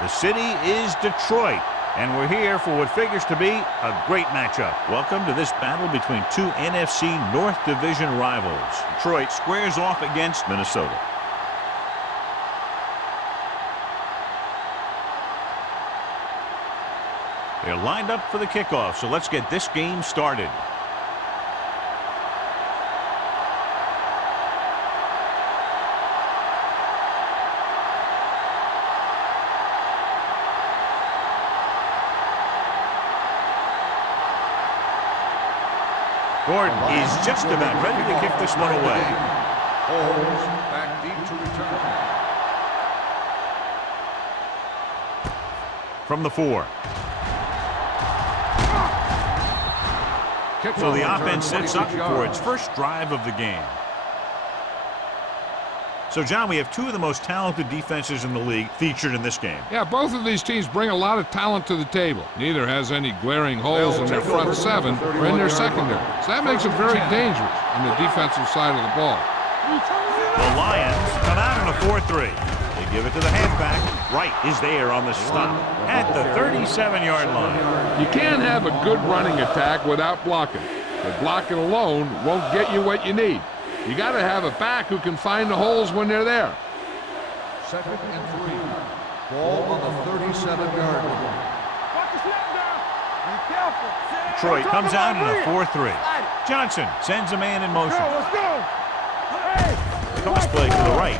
The city is Detroit, and we're here for what figures to be a great matchup. Welcome to this battle between two NFC North Division rivals. Detroit squares off against Minnesota. They're lined up for the kickoff, so let's get this game started. Gordon is just about ready to kick this one away. Holmes back deep to return. From the 4. So the offense sets up for its first drive of the game. So, John, we have two of the most talented defenses in the league featured in this game. Yeah, both of these teams bring a lot of talent to the table. Neither has any glaring holes in their front seven or in their secondary. So that makes it very dangerous on the defensive side of the ball. The Lions come out in a 4-3. They give it to the halfback. Wright is there on the stop at the 37-yard line. You can't have a good running attack without blocking. But blocking alone won't get you what you need. You got to have a back who can find the holes when they're there. 2nd and 3. Ball on the 37-yard line. Detroit comes out in a 4-3. Johnson sends a man in motion. Toss play to the right.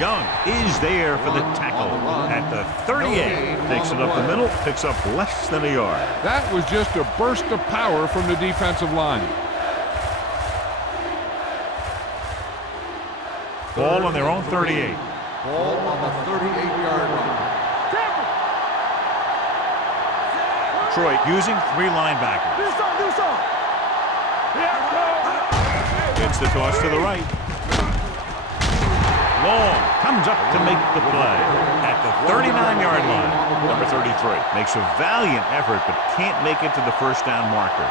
Young is there for the tackle at the 38. Takes it up the middle, picks up less than a yard. That was just a burst of power from the defensive line. Ball on their own 38. Ball on the 38-yard line. Detroit using 3 linebackers. Gets the toss to the right. Long comes up to make the play at the 39-yard line. Number 33 makes a valiant effort but can't make it to the first down marker.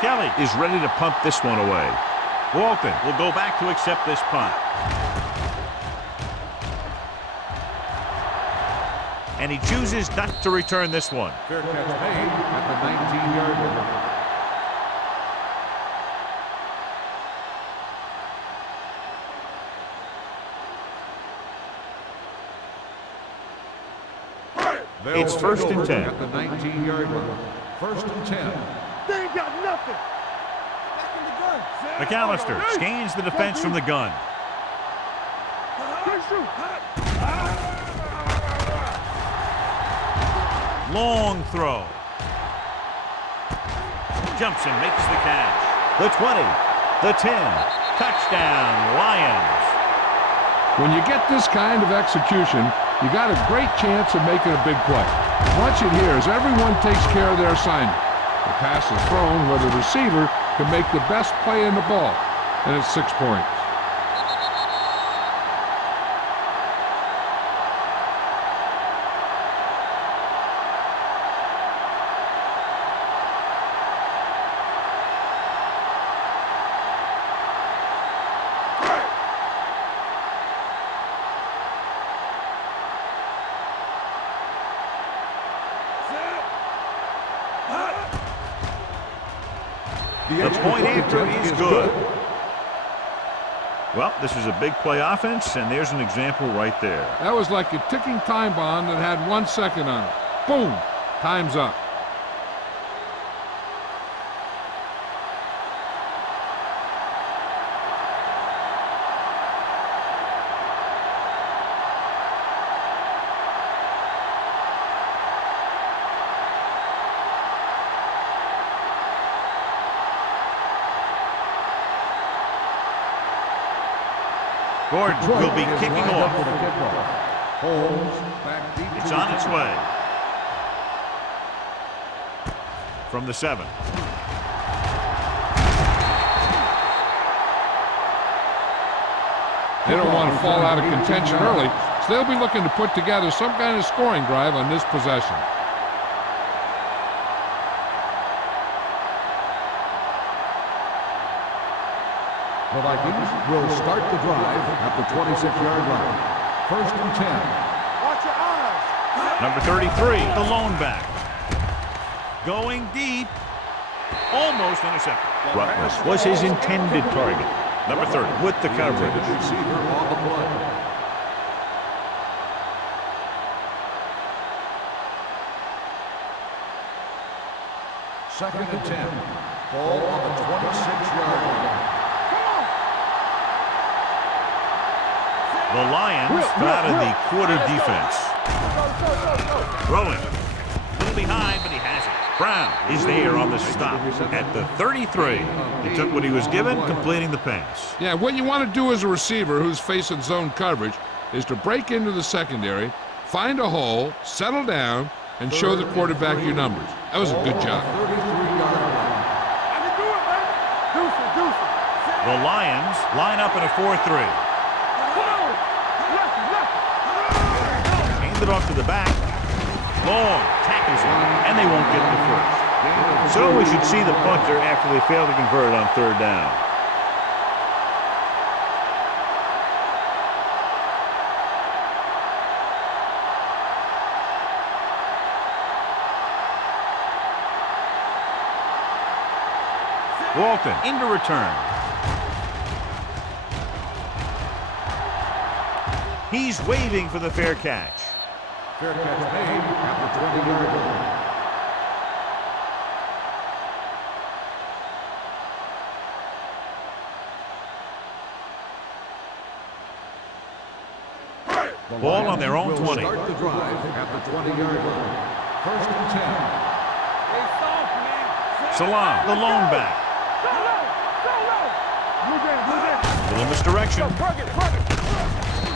Kelly is ready to punt this one away. Walton will go back to accept this punt. And he chooses not to return this one. Fair catch made at the 19-yard line. It's 1st and 10. At the 19-yard line. 1st and 10. They ain't got nothing. Back in the gun. McAllister scans the defense from the gun. Long throw. Jumps and makes the catch. The 20, the 10. Touchdown, Lions. When you get this kind of execution, you got a great chance of making a big play. Watch it here as everyone takes care of their assignment. The pass is thrown where the receiver can make the best play in the ball, and it's 6 points. The point after is good. Well, this is a big play offense, and there's an example right there. That was like a ticking time bomb that had 1 second on it. Boom! Time's up. Gordon will be kicking off. Holmes back deep. It's on its way. From the 7. They don't want to fall out of contention early, so they'll be looking to put together some kind of scoring drive on this possession. The Vikings will start the drive at the 26-yard line. 1st and 10. Watch your eyes. Number 33, the lone back. Going deep. Almost intercepted. Rutledge was his intended target. Number 30 with the coverage. The receiver on the play. Second and 10. Ball on the 26-yard line. The Lions come out of the quarter defense. Throwing. A little behind, but he has it. Brown is there on the stop at the 33. He took what he was given, completing the pass. Yeah, what you want to do as a receiver who's facing zone coverage is to break into the secondary, find a hole, settle down, and show the quarterback your numbers. That was a good job. 33-yard line. I can do it, man. Deuce it. The Lions line up in a 4-3. Hand it off to the back. Long tackles him, and they won't get the first. So we should see the punter after they fail to convert on 3rd down. Walton into return. He's waving for the fair catch. Fair catch made at the 20-yard line. Ball on their own 20. Start the drive at the 20-yard line. 1st and 10. Hey, soft, man. Salam, the lone back. Little misdirection.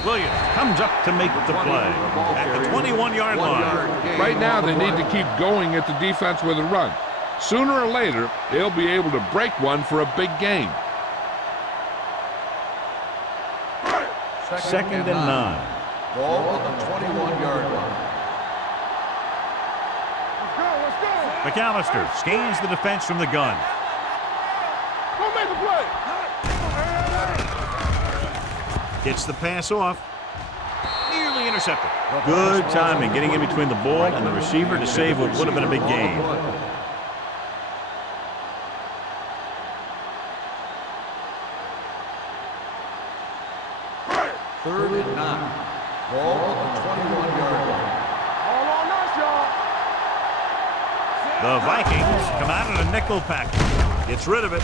Williams comes up to make the play at the 21-yard line. Right now, they need to keep going at the defense with a run. Sooner or later, they'll be able to break one for a big gain. 2nd and 9. Ball on the 21-yard line. Let's go. McAllister scans the defense from the gun. Go make a play. Gets the pass off. Nearly intercepted. Good timing getting in between the ball and the receiver to save what would have been a big gain. Third and 9. Ball on the 21-yard line. All on us, y'all. The Vikings come out in a nickel package. Gets rid of it.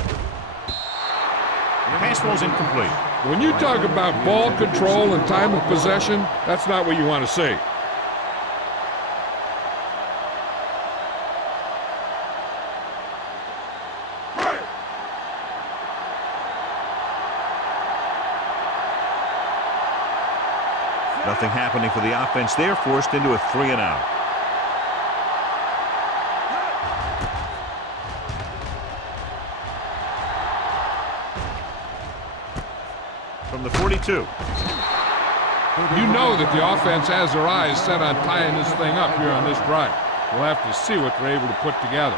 The pass ball's incomplete. When you talk about ball control and time of possession, that's not what you want to see. Nothing happening for the offense. They're forced into a 3-and-out. From the 42. You know that the offense has their eyes set on tying this thing up here on this drive. We'll have to see what they're able to put together.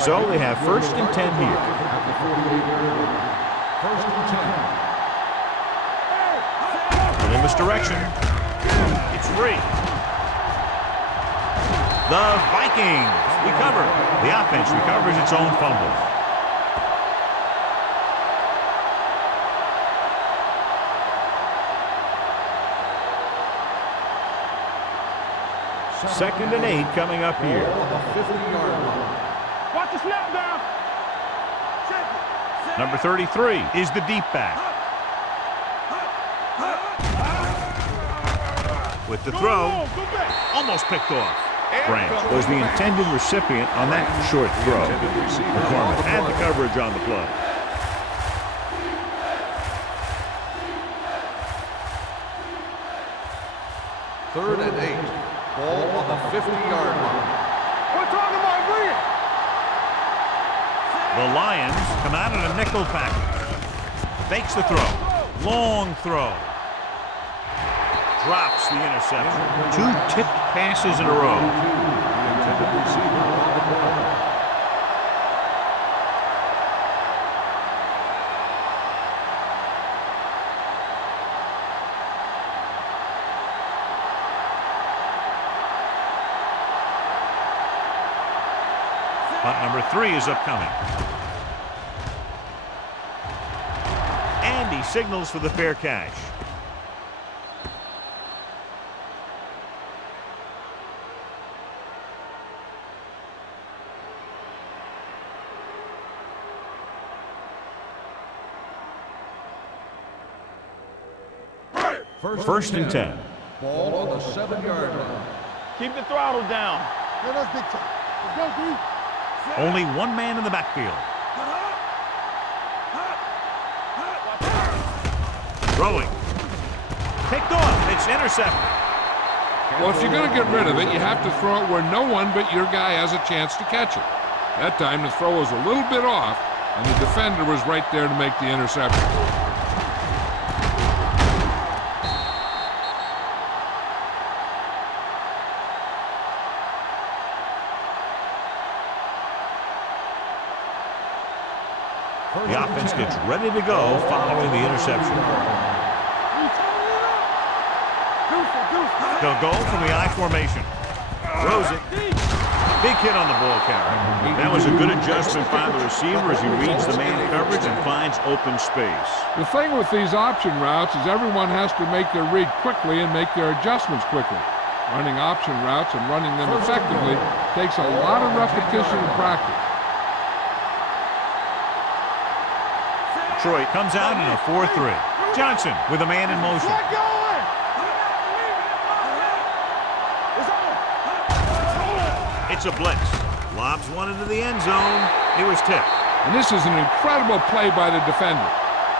So they have 1st and 10 here. At the 48-yard line. 1st and 10. Little misdirection. It's free. The Vikings recover. The offense recovers its own fumble. Second and 8 coming up here. On the 50-yard line. Watch the snap down. Number 33 is the deep back. With the throw, Go back. almost picked off. Branch was the intended recipient on that short throw. McCormick had the coverage on the play. Third and 8. Ball on the 50-yard line. We're talking about bring it. The Lions come out in a nickel package. Fakes the throw. Long throw. Drops the interception. 2 tipped passes in a row. The intended receiver on Punt number 3 is upcoming. And he signals for the fair catch. First and 10. Ball on the 7-yard line. Keep the throttle down. Let us big time. Let's go, D. Only one man in the backfield. Throwing. Picked off. It's intercepted. Well, if you're going to get rid of it, you have to throw it where no one but your guy has a chance to catch it. That time the throw was a little bit off, and the defender was right there to make the interception. The offense gets ready to go following the interception. They'll go from the I formation. Throws it. Big hit on the ball carrier. That was a good adjustment by the receiver as he reads the man coverage and finds open space. The thing with these option routes is everyone has to make their read quickly and make their adjustments quickly. Running option routes and running them effectively takes a lot of repetition and practice. Detroit comes out in a 4-3. Johnson with a man in motion. It's a blitz. Lobs one into the end zone. It was tipped. And this is an incredible play by the defender.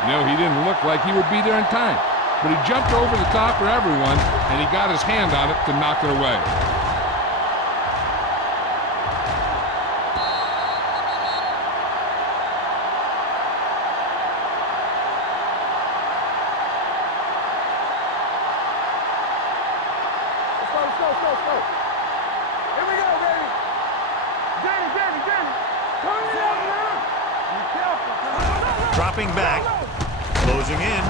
You know, he didn't look like he would be there in time, but he jumped over the top of everyone, and he got his hand on it to knock it away. Here we go, baby. Danny. Turn it up now. Be careful. Dropping back. Closing in.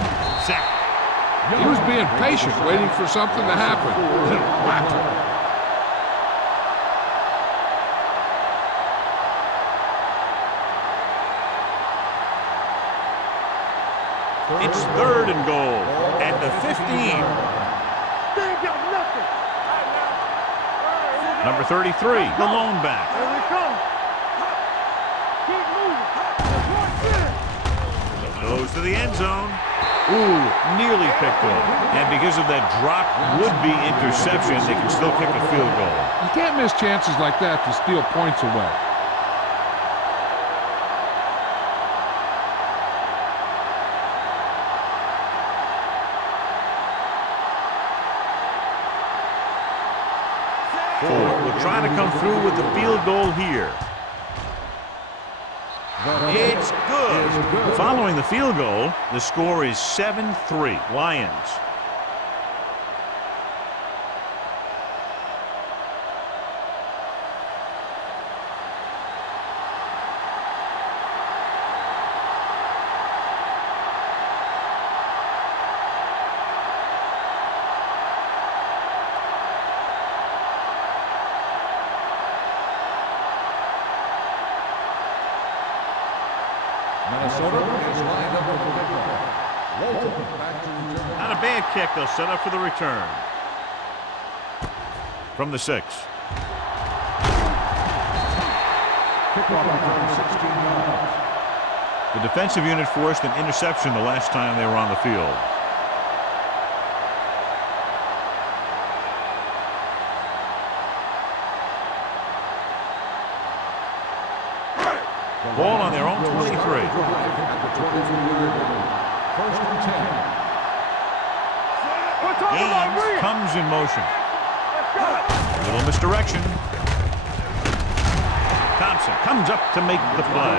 Sack. He was being patient, waiting for something to happen. Whacked him. It's 3rd and goal at the 15. They ain't got nothing. Number 33, the lone back. Here we come. Keep moving. Goes to the end zone. Ooh, nearly picked off. And because of that drop would-be interception, they can still kick a field goal. You can't miss chances like that to steal points away. Ford will try to come through with the field goal here. It's good. Following the field goal, the score is 7-3. Lions. Minnesota is lined up for the kickoff. Walton back to return. Not a bad kick. They'll set up for the return. From the 6. Kickoff return 16 yards. The defensive unit forced an interception the last time they were on the field. Ball on their own 23. At the 23-yard line. 1st and 10. Gaines comes in motion. Little misdirection. Thompson comes up to make the play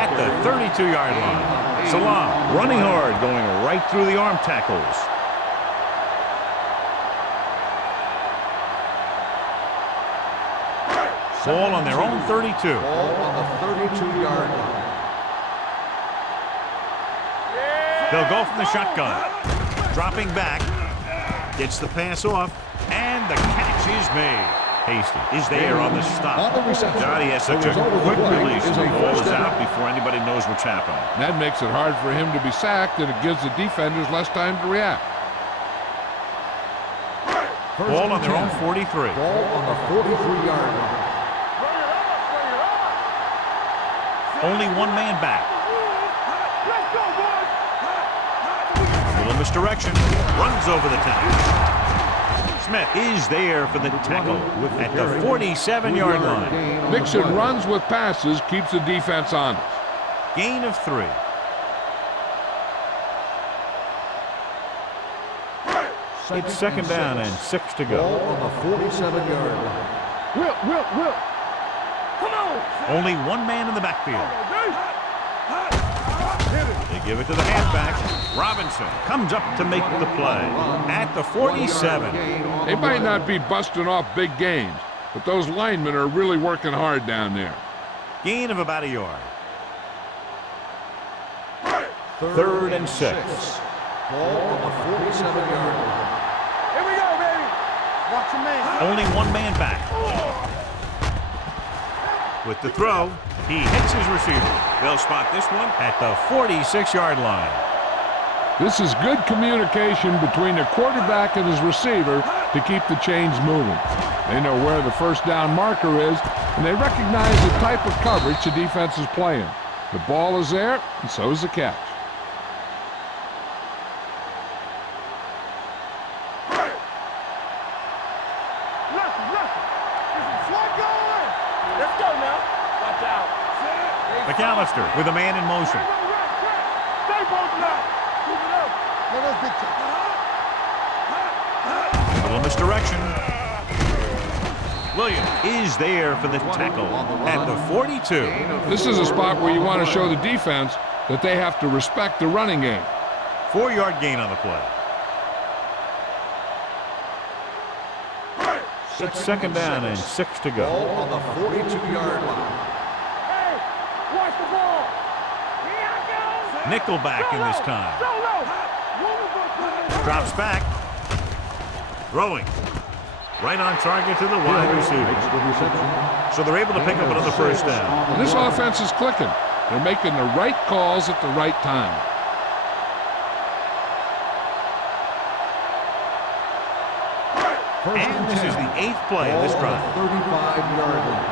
at the 32-yard line. Salam running hard, going right through the arm tackles. Ball on their own 32. Ball on the 32-yard line. They'll go from the shotgun. Dropping back. Gets the pass off. And the catch is made. Hasty is there on the stop. On the reception. God, he has such a quick release. The ball is out before anybody knows what's happening. That makes it hard for him to be sacked, and it gives the defenders less time to react. Ball on their own 43. Ball on the 43-yard line. Only one man back. Let's go, boys. Little misdirection. Runs over the tackle. Smith is there for the tackle at the 47-yard line. Mixing runs with passes keeps the defense honest. Gain of 3. It's second down and 6 to go. Ball on the 47-yard line. Will. Come on. Only one man in the backfield. They give it to the halfback. Robinson comes up to make the play at the 47. They might not be busting off big games, but those linemen are really working hard down there. Gain of about a yard. Third and 6. Ball on the 47-yard line. Here we go, baby. Watch your man. Only one man back. With the throw, he hits his receiver. They'll spot this one at the 46-yard line. This is good communication between the quarterback and his receiver to keep the chains moving. They know where the first down marker is, and they recognize the type of coverage the defense is playing. The ball is there, and so is the catch. Let's go now. Watch out. McAllister with a man in motion. Stay posted up. Keep it up. Let us get A little misdirection. Williams is there for the tackle at the 42. This is a spot where you want to show the defense that they have to respect the running game. 4-yard gain on the play. It's second down and 6 to go. Ball on the 42-yard line. Hey, watch the ball. Here I go. Nickelback in this time. Solo. Drops back. Throwing. Right on target to the wide receiver. So they're able to pick up another first down. And this offense is clicking. They're making the right calls at the right time. And this is the 8th play of this drive. 35-yard line.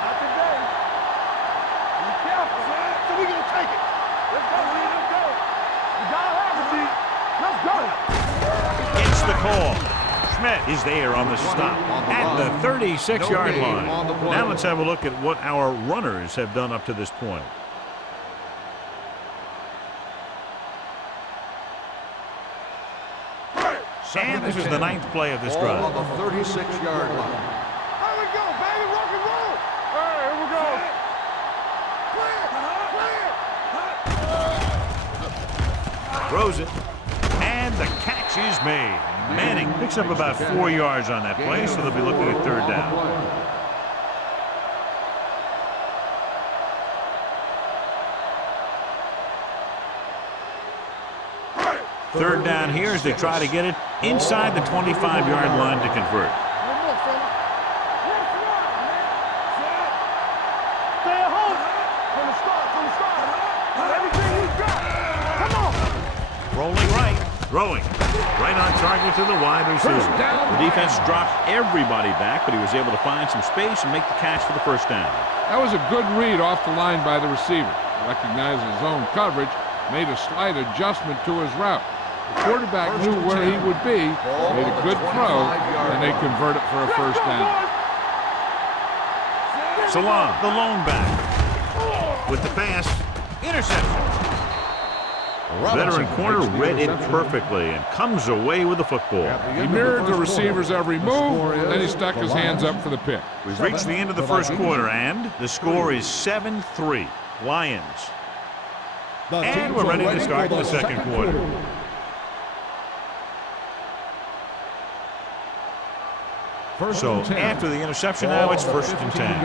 Not today. Be careful. So we're going to take it. Let's go, man. Let's go. We got to have it, D. Let's go. It's the call. Schmidt is there on the stop at the 36-yard line. Now let's have a look at what our runners have done up to this point. And this is the 9th play of this drive. On the 36-yard line. Here we go, baby. Rock and roll. All right, here we go. Clear. Throws it. And the catch is made. Manning picks up about 4 yards on that play, so they'll be looking at third down. Third down here as they try to get it inside the 25-yard line to convert. One more, fella. Let's run, man. Stay at home. From the start. Everything we got. Come on. Rolling right, throwing. Right on target to the wide receiver. The defense dropped everybody back, but he was able to find some space and make the catch for the first down. That was a good read off the line by the receiver. Recognizing his own coverage, made a slight adjustment to his route. The quarterback knew where he would be, made a good throw, and they convert it for a first down. Salon, the lone back. With the pass, interception. Veteran corner read it perfectly and comes away with the football. He mirrored the receiver's every move, then he stuck his hands up for the pick. We've reached the end of the first quarter, and the score is 7-3, Lions. And we're ready to start the second quarter. So after the interception, now it's 1st and 10.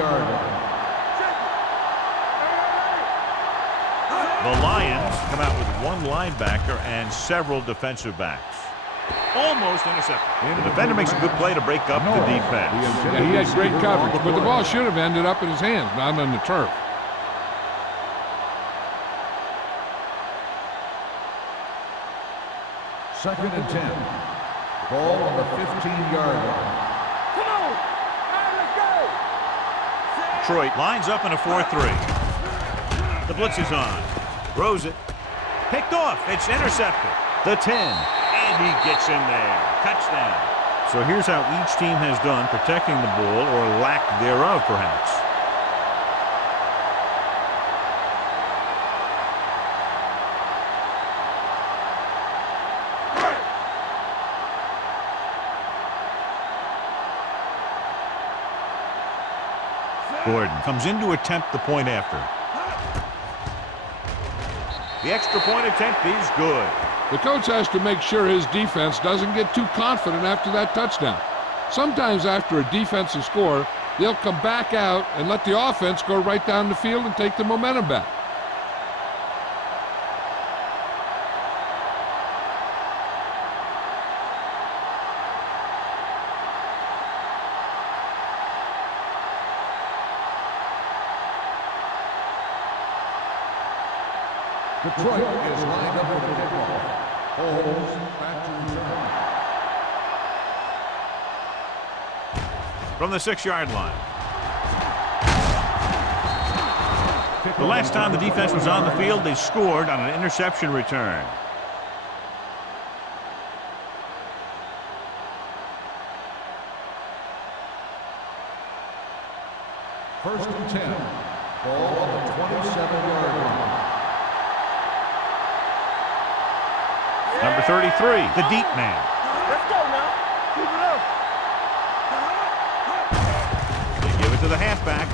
The Lions come out with one linebacker and several defensive backs. Almost intercepted. The defender makes a good play to break up the deep pass. Yeah, he had great coverage, but the ball should have ended up in his hands, not on the turf. Second and 10. Ball on the 15-yard line. Come on! All right, let's go! Detroit lines up in a 4-3. The blitz is on. Throws it. Picked off. It's intercepted. The 10. And he gets in there. Touchdown. So here's how each team has done protecting the ball, or lack thereof, perhaps. Gordon comes in to attempt the point after. The extra point attempt is good. The coach has to make sure his defense doesn't get too confident after that touchdown. Sometimes after a defensive score, they'll come back out and let the offense go right down the field and take the momentum back. Detroit is lined up with the kickoff. Holmes back to return. From the 6-yard line. The last time the defense was on the field, they scored on an interception return. First and 10. Ball on the 27-yard line. Number 33, the deep man. Let's go now. Keep it up. They give it to the halfback.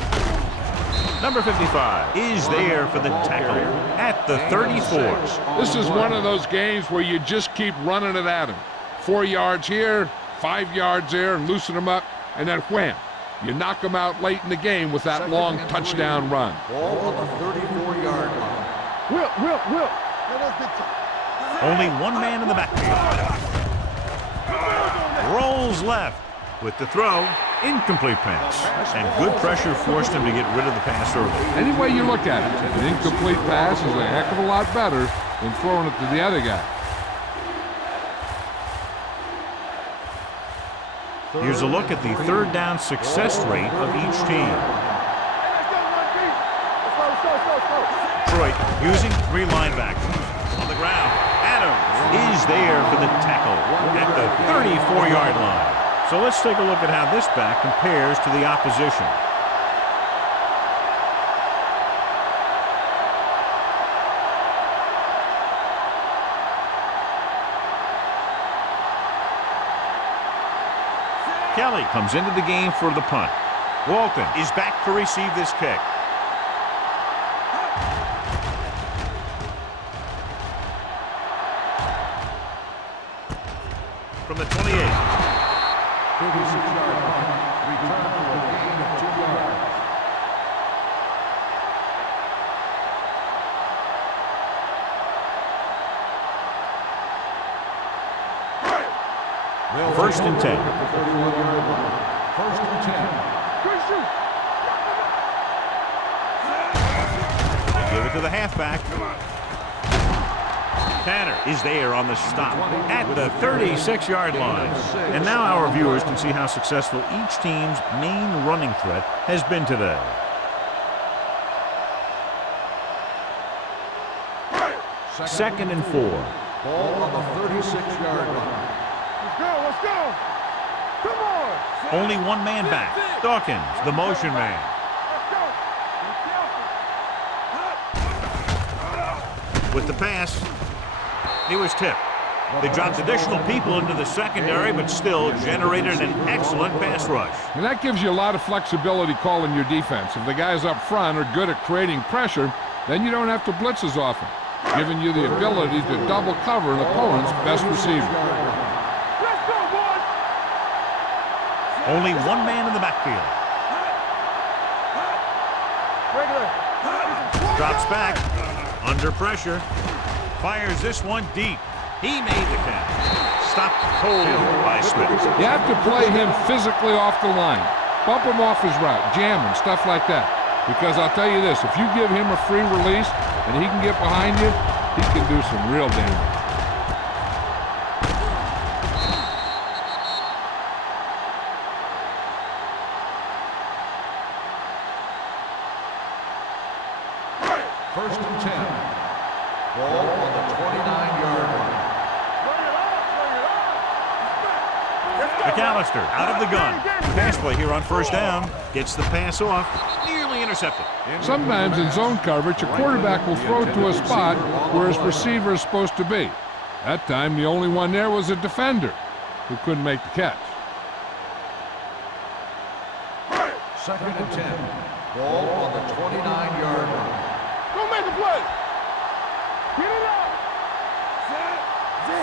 Number 55 is there for the tackle at the 34. This is one of those games where you just keep running it at him. 4 yards here, 5 yards there, and loosen them up, and then wham. You knock them out late in the game with that long touchdown run. Ball on the 34-yard line. Whip. Let us get to Only one man in the backfield. Rolls left with the throw. Incomplete pass. And good pressure forced him to get rid of the pass early. Any way you look at it, an incomplete pass is a heck of a lot better than throwing it to the other guy. Here's a look at the third down success rate of each team. Detroit using 3 linebackers. On the ground, Adams is there for the tackle at the 34-yard line. So let's take a look at how this back compares to the opposition. Kelly comes into the game for the punt. Walton is back to receive this kick. From the 28. 36-yard punt. Return for a gain of 2 yards. First and 10. 31-yard line. First and 10. They give it to the halfback. Tanner is there on the stop at the 36-yard line. And now our viewers can see how successful each team's main running threat has been today. Second and 4. Ball on the 36-yard line. Let's go. Come on. Only one man back. Dawkins, the motion man. With the pass, he was tipped. They dropped additional people into the secondary, but still generated an excellent pass rush. And that gives you a lot of flexibility calling your defense. If the guys up front are good at creating pressure, then you don't have to blitz as often, giving you the ability to double cover an opponent's best receiver. Let's go, boys. Only one man in the backfield. Regular. Drops back. Under pressure. Fires this one deep. He made the catch. Stopped cold by Smith. You have to play him physically off the line. Bump him off his route, jam him, stuff like that. Because I'll tell you this, if you give him a free release and he can get behind you, he can do some real damage. First and 10. Ball on the 29-yard line. McAllister out of the gun. Pass play here on first down. Gets the pass off. Nearly intercepted. Sometimes in zone coverage, a quarterback will throw to a spot where his receiver is supposed to be. That time, the only one there was a defender who couldn't make the catch. Second and 10. Ball on the 29-yard line. Go make a play. Get it out.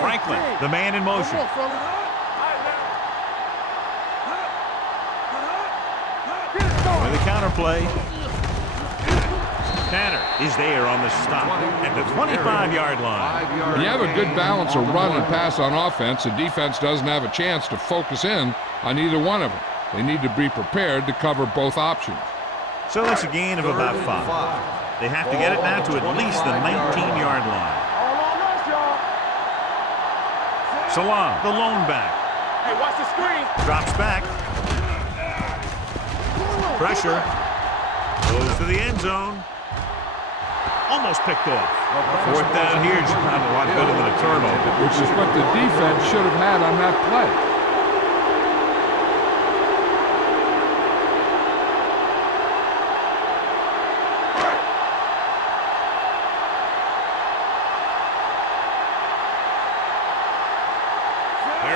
Franklin, the man in motion. With the counter play. Tanner is there on the stop at the 25-yard line. You have a good balance of run and pass on offense. The defense doesn't have a chance to focus in on either one of them. They need to be prepared to cover both options. So that's a gain of about 5. They have to get it now to at least the 19-yard line. Salam, the lone back. Hey, watch the screen. Drops back. Pressure. Goes to the end zone. Almost picked off. Fourth down here just not a lot better than a turnover. Which is what the defense should have had on that play.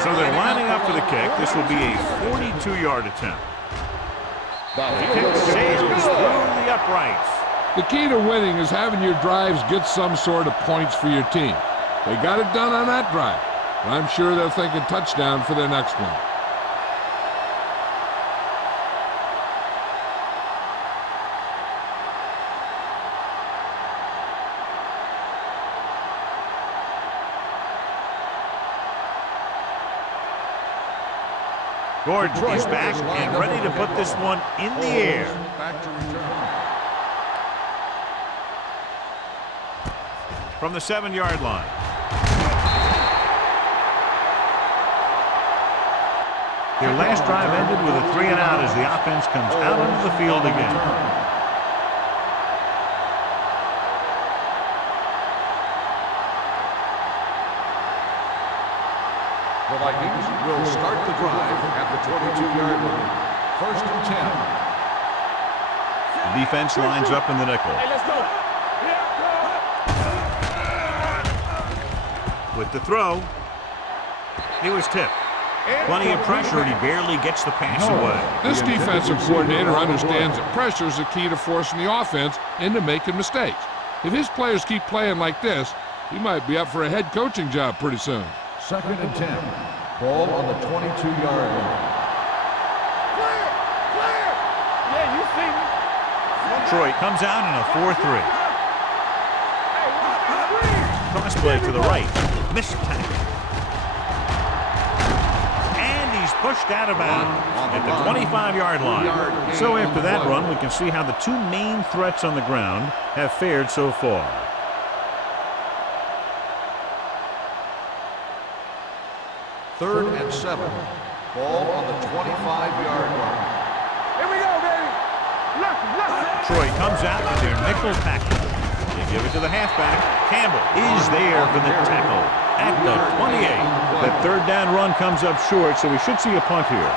So they're lining up for the kick. This will be a 42-yard attempt. The kick sails through the uprights. The key to winning is having your drives get some sort of points for your team. They got it done on that drive. And I'm sure they're thinking touchdown for their next one. Gordon is back and ready to put this one in the air. Back to return. From the 7-yard line. Their last drive ended with a 3-and-out as the offense comes out onto the field again. The Vikings will start the drive at the 22-yard line. First and 10. The defense lines up in the nickel. Hey, let's go. With the throw, it was tipped. Plenty of pressure, and he barely gets the pass away. This defensive coordinator understands that pressure is the key to forcing the offense into making mistakes. If his players keep playing like this, he might be up for a head coaching job pretty soon. Second and 10. Ball on the 22-yard line. Clear. Yeah, you see me. Detroit comes out in a 4-3. Hey, watch the screen. Cross play to the right. Missed tackle. And he's pushed out of bounds at the 25-yard line. So after that run, we can see how the two main threats on the ground have fared so far. Third and 7. Ball on the 25-yard line. Here we go, baby. Look. Detroit comes out with their nickel tackle. They give it to the halfback. Campbell is there for the tackle at the 28. That third down run comes up short, so we should see a punt here.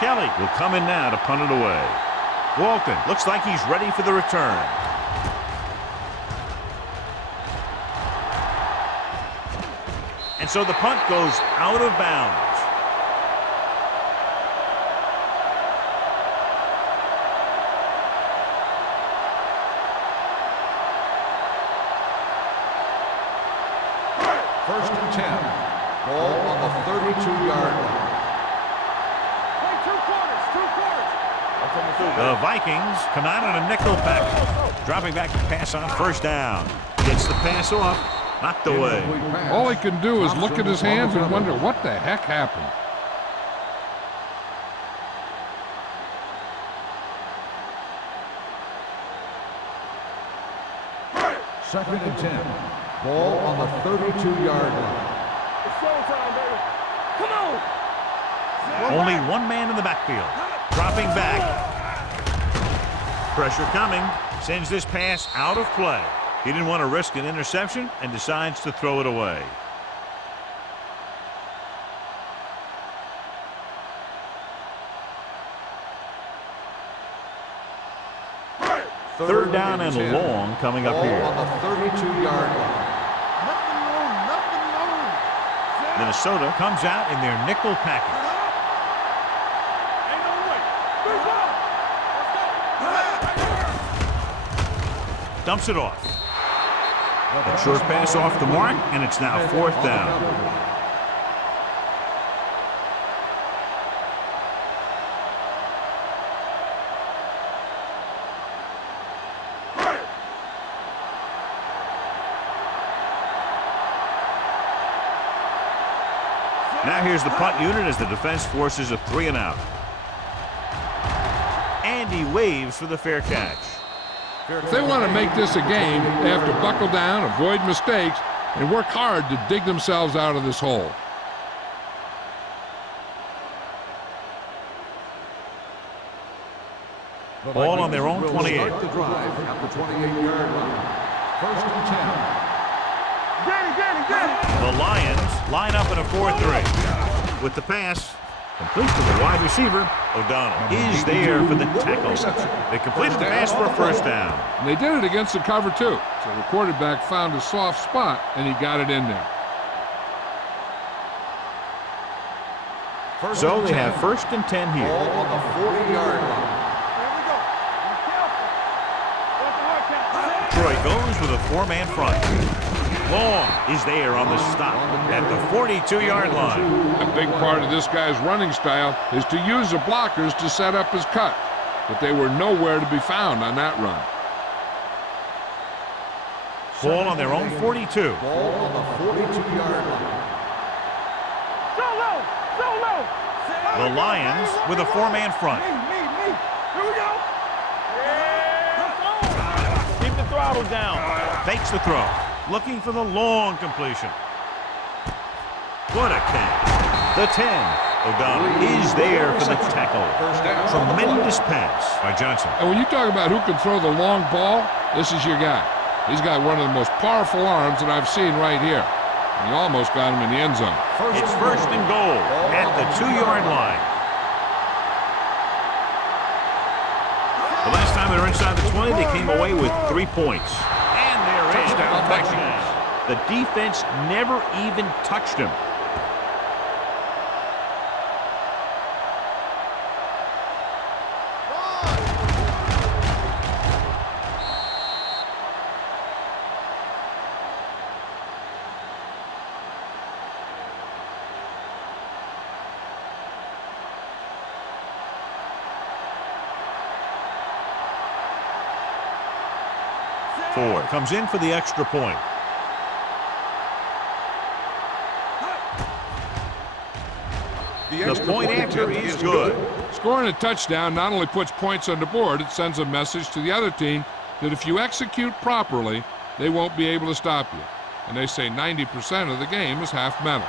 Kelly will come in now to punt it away. Walton looks like he's ready for the return. And so the punt goes out of bounds. First and 10. Ball on the 32-yard line. Play two quarters, two quarters. The Vikings come out in a nickel package. Dropping back to pass on first down. Gets the pass off. Knocked away. All he can do is look at his hands and wonder what the heck happened. Second and 10. Ball on the 32-yard line. It's showtime, baby. Come on. Only one man in the backfield. Dropping back. Pressure coming. Sends this pass out of play. He didn't want to risk an interception and decides to throw it away. Third down and long coming up here. On the 32-yard line. Nothing wrong, nothing wrong. Minnesota comes out in their nickel package. Ain't no way. Let's go. Dumps it off. A short pass off the mark, and it's now fourth down. Now here's the punt unit as the defense forces a 3-and-out. And he waves for the fair catch. If they want to make this a game, they have to buckle down, avoid mistakes, and work hard to dig themselves out of this hole. Ball on their own 28. Start the drive at the 28-yard line. First and 10. Get it. The Lions line up in a 4-3. With the pass, complete to the wide receiver. O'Donnell is there for the tackle. They completed the pass for a first down. And they did it against the cover, too. So the quarterback found a soft spot, and he got it in there. So they have first and 10 here. Ball on the 40-yard line. Here we go. Be careful. What's the hard count? Troy goes with a 4-man front. Long is there on the stop at the 42-yard line. A big part of this guy's running style is to use the blockers to set up his cut. But they were nowhere to be found on that run. Ball on their own 42. Ball on the 42-yard line. So low. The Lions with a 4-man front. Me. Here we go. Keep the throttle down. Fakes the throw. Looking for the long completion. What a catch. The 10. O'Donnell is there for the tackle. Tremendous pass by Johnson. And when you talk about who can throw the long ball, this is your guy. He's got one of the most powerful arms that I've seen right here. And he almost got him in the end zone. It's first and goal at the 2-yard line. The last time they were inside the 20, they came away with 3 points. And they're in. Touchdown. The defense never even touched him. Ford comes in for the extra point. The point after is good. Scoring a touchdown not only puts points on the board, it sends a message to the other team that if you execute properly, they won't be able to stop you. And they say 90% of the game is half mental.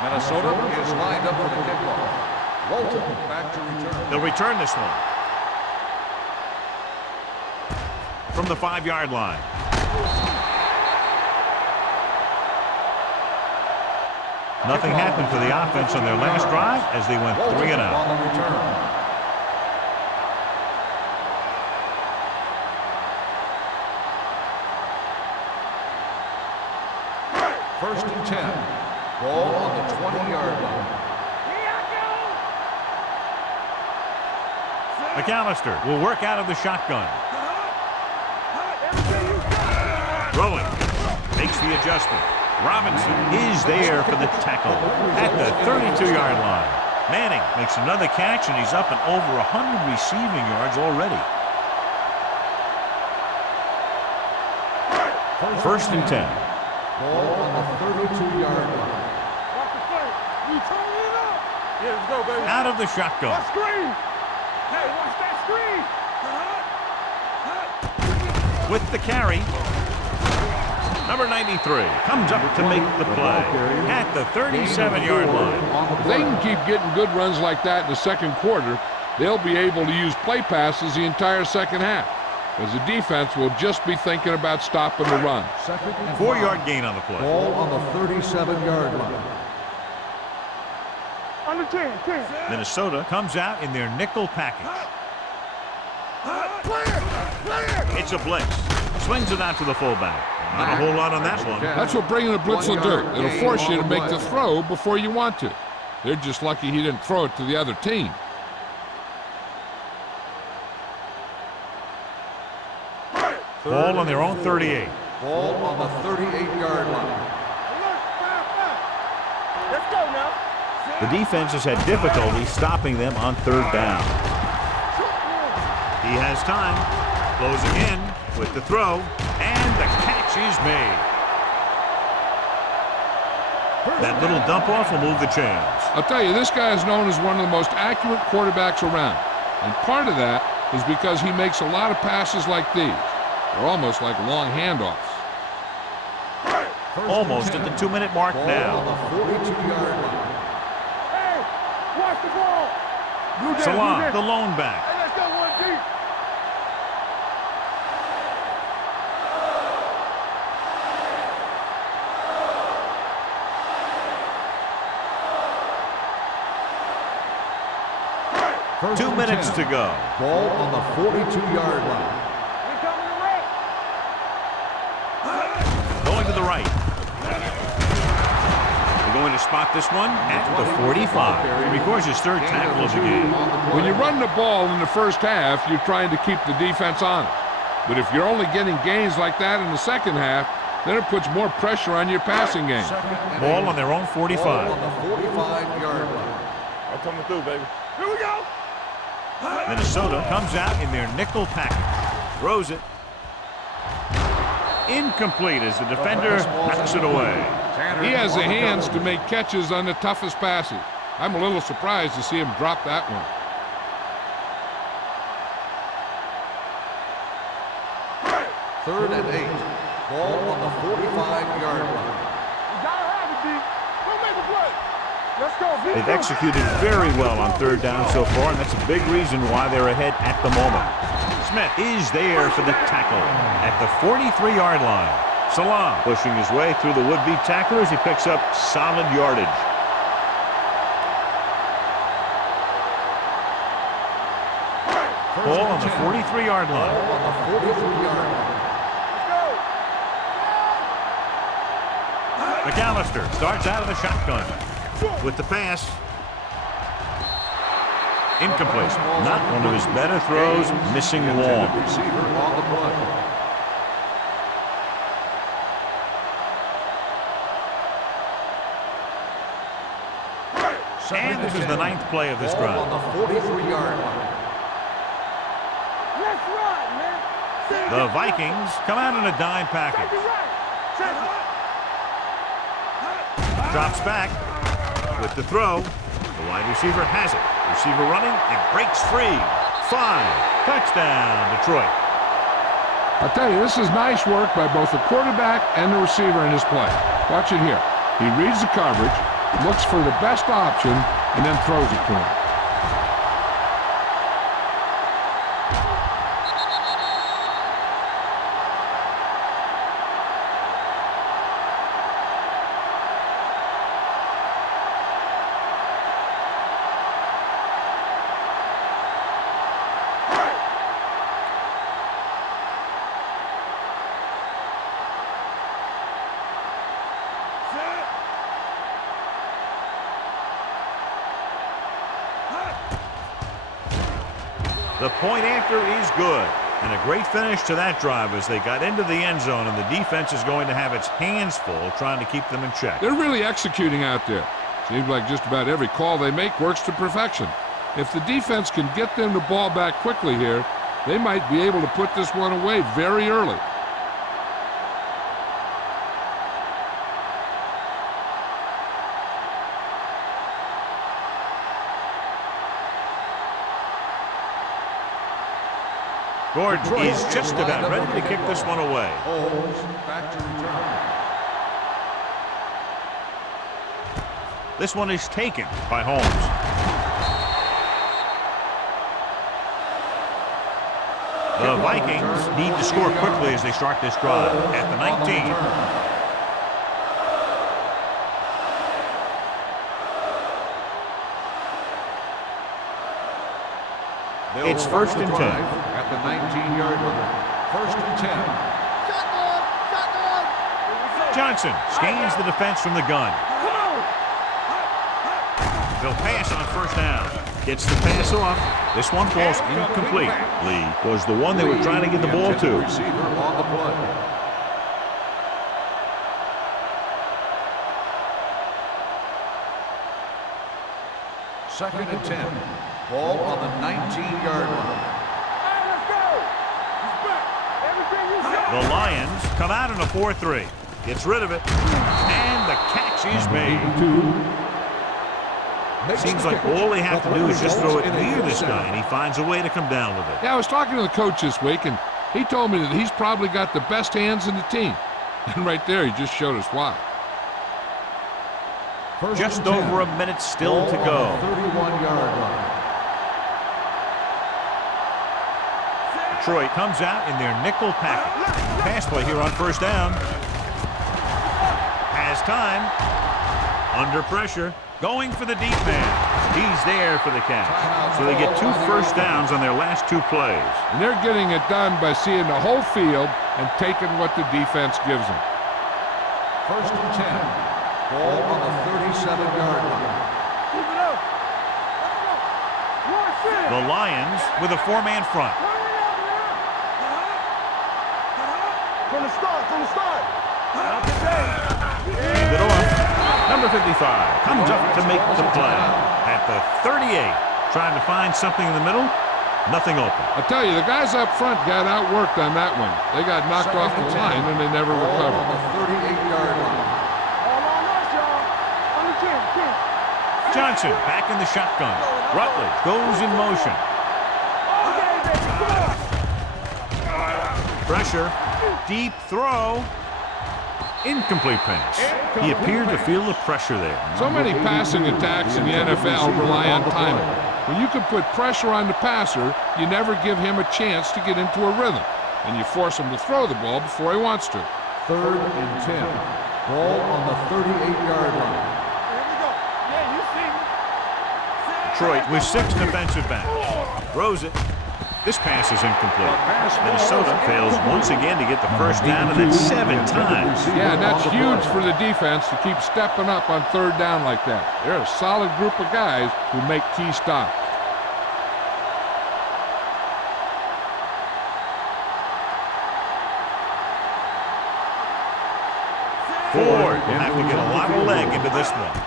Minnesota is lined up for the kickoff. Walton back to return. They'll return this one. From the 5-yard line. Nothing happened for the offense on their last drive as they went 3-and-out. On the return. First and 10. Ball on the 20-yard line. McAllister will work out of the shotgun. Throwing. Makes the adjustment. Robinson is there for the tackle at the 32-yard line. Manning makes another catch, and he's up and over 100 receiving yards already. First and 10. Ball on the 32-yard line. Watch the play. You turn it up. Yeah, let's go, baby. Out of the shotgun. Watch screen. Hey, watch that screen. With the carry. Number 93 comes up to make the play at the 37-yard line. If they can keep getting good runs like that in the second quarter, they'll be able to use play passes the entire second half, as the defense will just be thinking about stopping the run. 4-yard gain on the play. Ball on the 37-yard line. Under 10. Minnesota comes out in their nickel package. Clear. It's a blitz. Swings it out to the fullback. Not a whole lot on that one. That's what bringing a blitz will do. It'll force you to make the throw before you want to. They're just lucky he didn't throw it to the other team. Ball on their own 38. Ball on the 38-yard line. Let's go now. The defense has had difficulty stopping them on third down. He has time. Closing in with the throw, and the catch is made. That little dump off will move the chains. I'll tell you, this guy is known as one of the most accurate quarterbacks around. And part of that is because he makes a lot of passes like these. They're almost like long handoffs. Almost at the 2-minute mark now. On the 42-yard line. Hey, watch the ball. Salah, the lone back. Hey, let's go one deep. First 2 and minutes 10. to go. Ball on the 42-yard line. We coming to right. Going to the right. They're going to spot this one at the 45. He records his third tackle of the game. When you run the ball in the first half, you're trying to keep the defense honest. But if you're only getting gains like that in the second half, then it puts more pressure on your passing game. Ball on their own 45. Ball on the 45-yard line. I'm coming through, baby. Here we go. Minnesota comes out in their nickel package. Throws it. Incomplete as the defender knocks it away. He has the hands to make catches on the toughest passes. I'm a little surprised to see him drop that one. Third and 8. Ball on the 45-yard line. You gotta have it, D. Go make a play. Let's go, D. They've executed very well on third down so far, and that's a big reason why they're ahead at the moment. Smith is there for the tackle at the 43-yard line. Salah pushing his way through the would-be tacklers. He picks up solid yardage. Ball on the 43-yard line. Ball on the 43-yard line. McAllister starts out of the shotgun with the pass. Incomplete. Not one of his better throws, missing long. Receiver on the play. And this is the 9th play of this Ball drive. on the 43-yard line. Let's run, man. The Vikings come out in a dime package. Take it right. Take it. Drops back with the throw. The wide receiver has it. Receiver running and breaks free. 5. Touchdown, Detroit. I'll tell you, this is nice work by both the quarterback and the receiver in his play. Watch it here. He reads the coverage, looks for the best option, and then throws it to him. The point after is good. And a great finish to that drive as they got into the end zone, and the defense is going to have its hands full trying to keep them in check. They're really executing out there. Seems like just about every call they make works to perfection. If the defense can get them the ball back quickly here, they might be able to put this one away very early. Gordon is just about ready to kick this one away. Holmes back to return. This one is taken by Holmes. The Vikings need to score quickly as they start this drive at the 19. It's 1st and 10. At the 19-yard line. 1st and 10. Johnson scans the defense from the gun. They'll pass on 1st down. Gets the pass off. This one falls incomplete. Lee was the one they were trying to get the ball to. Receiver on the play. Second and 10. Ball on the 19-yard line. The Lions come out in a 4-3. Gets rid of it. And the catch is made. Seems like all they have to do is just throw it near this guy, and he finds a way to come down with it. Yeah, I was talking to the coach this week, and he told me that he's probably got the best hands in the team. And right there, he just showed us why. Just over a minute still to go. 31-yard line. Detroit comes out in their nickel package. Pass play here on 1st down. Has time. Under pressure. Going for the deep man. He's there for the catch. So they get 2 1st downs on their last 2 plays. And they're getting it done by seeing the whole field and taking what the defense gives them. 1st and 10. Ball on the 37-yard line. The Lions with a 4-man front. From the start. Hand it off. Number 55 comes up to make the play. At the 38, trying to find something in the middle. Nothing open. I'll tell you, the guys up front got outworked on that one. They got knocked off the line and they never recovered. On the 38-yard line. Johnson back in the shotgun. Rutledge goes in motion. Pressure. Deep throw. Incomplete pass. He appeared to feel the pressure there. So many passing attacks in the NFL rely on timing. When you can put pressure on the passer, you never give him a chance to get into a rhythm. And you force him to throw the ball before he wants to. 3rd and 10. Ball on the 38-yard line. Detroit with 6 defensive backs. Throws it. This pass is incomplete. Minnesota fails once again to get the 1st down, and that's 7 times. Yeah, and that's huge for the defense to keep stepping up on 3rd down like that. They're a solid group of guys who make key stops. Ford will have to get a lot of leg into this one.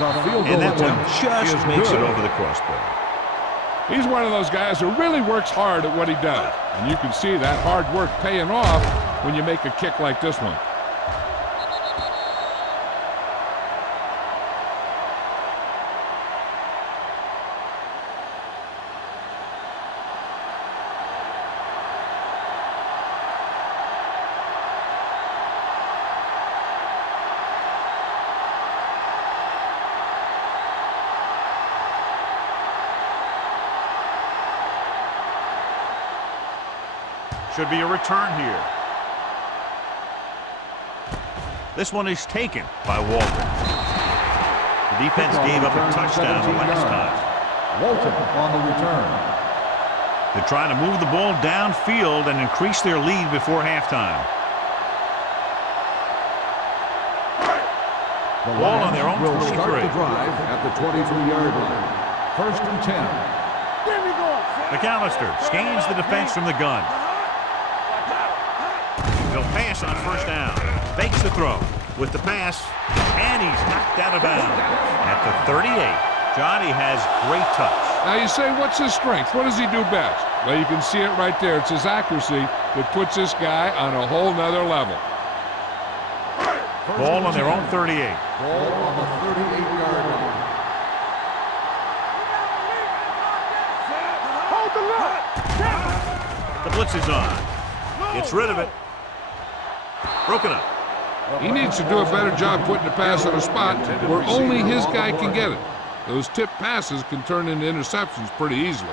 And that one just makes it over the crossbar. He's one of those guys who really works hard at what he does. And you can see that hard work paying off when you make a kick like this one. Should be a return here. This one is taken by Walton. The defense gave up a touchdown the last time. Walton on the return. They're trying to move the ball downfield and increase their lead before halftime. Ball on their own 23. Start the drive at the 23-yard line. First and 10. There we go. McAllister scans the defense from the gun. He'll pass on first down. Fakes the throw with the pass, and he's knocked out of bounds at the 38. Johnny has great touch. Now you say, what's his strength? What does he do best? Well, you can see it right there. It's his accuracy that puts this guy on a whole nother level. Ball on their own 38. Ball on the 38-yard line. Hold the look. The blitz is on. Gets rid of it. Broken up. He needs to do a better job putting the pass in a spot where only his guy can get it. Those tip passes can turn into interceptions pretty easily.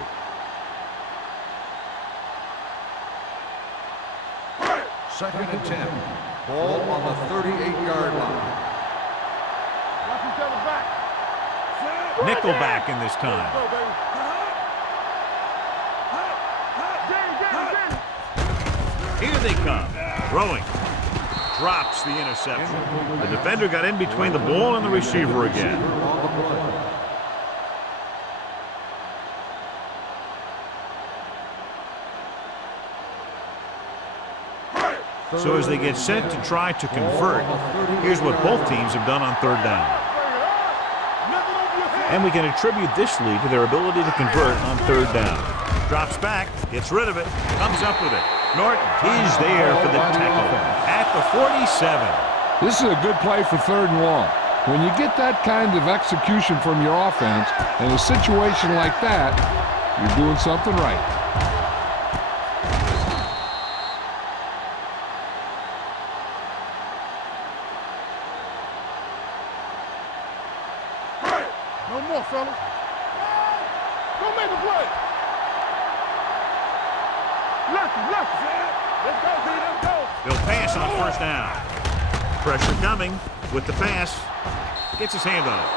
Second and 10. Ball on the 38-yard line. Watch each other back. Nickel back in this time. Go, baby. Get it. Here they come. Throwing. Drops the interception. The defender got in between the ball and the receiver again. On the play. So as they get set to try to convert, here's what both teams have done on third down. And we can attribute this lead to their ability to convert on third down. Drops back, gets rid of it, comes up with it. Norton, he's there for the tackle at the 47. This is a good play for third and long. When you get that kind of execution from your offense in a situation like that, you're doing something right. No more, fellas. Go make a play. Lucky. Let's go, B. Let's go. They'll pass on first down. Pressure coming with the pass. Gets his hand on it.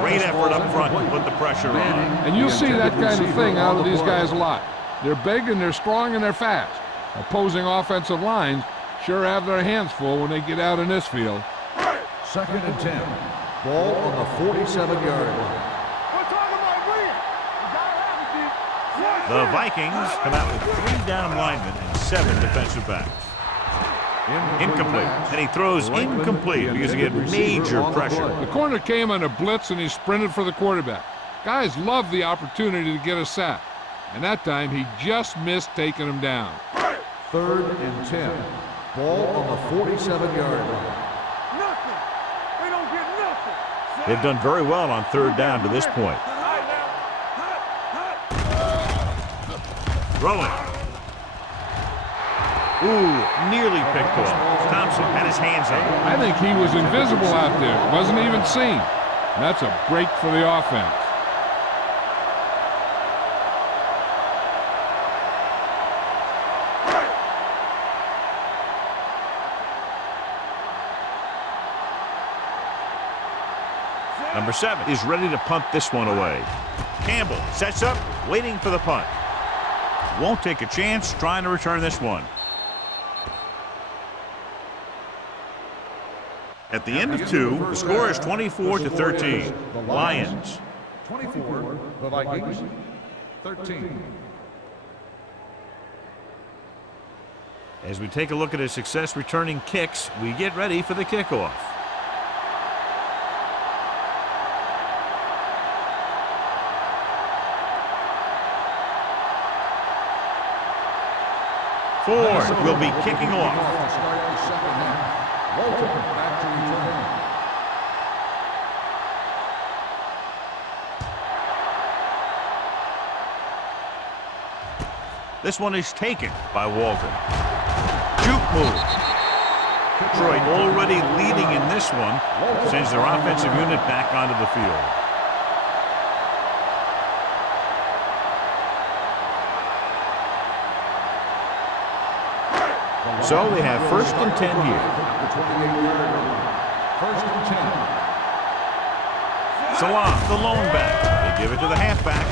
Great effort up front to put the pressure on. And you'll see that kind of thing out of these guys a lot. They're big and they're strong and they're fast. Opposing offensive lines sure have their hands full when they get out in this field. Second and 10. Ball on the 47-yard line. We're talking about win. You gotta have it, G. The Vikings come out with 3 down linemen and 7 defensive backs. Incomplete. And he throws incomplete because he had major pressure. The corner came on a blitz and he sprinted for the quarterback. Guys love the opportunity to get a sack. And that time he just missed taking him down. Third and 10. Ball on the 47-yard line. Nothing. They don't get nothing. They've done very well on third down to this point. Throwing. Ooh, nearly picked off. Thompson had his hands on it. I think he was invisible out there. Wasn't even seen. And that's a break for the offense. Number 7 is ready to punt this one away. Campbell sets up, waiting for the punt. Won't take a chance trying to return this one. At the end of 2, the score is 24-13. Lions. 24, the Vikings. 13. As we take a look at his success returning kicks, we get ready for the kickoff. Ford will be kicking off. Start the second half. Walton back to return. This one is taken by Walton. Juke move. Detroit already leading in this one. Sends their offensive unit back onto the field. So they have first and 10 here. First and 10. Salam, the lone back. They give it to the halfback.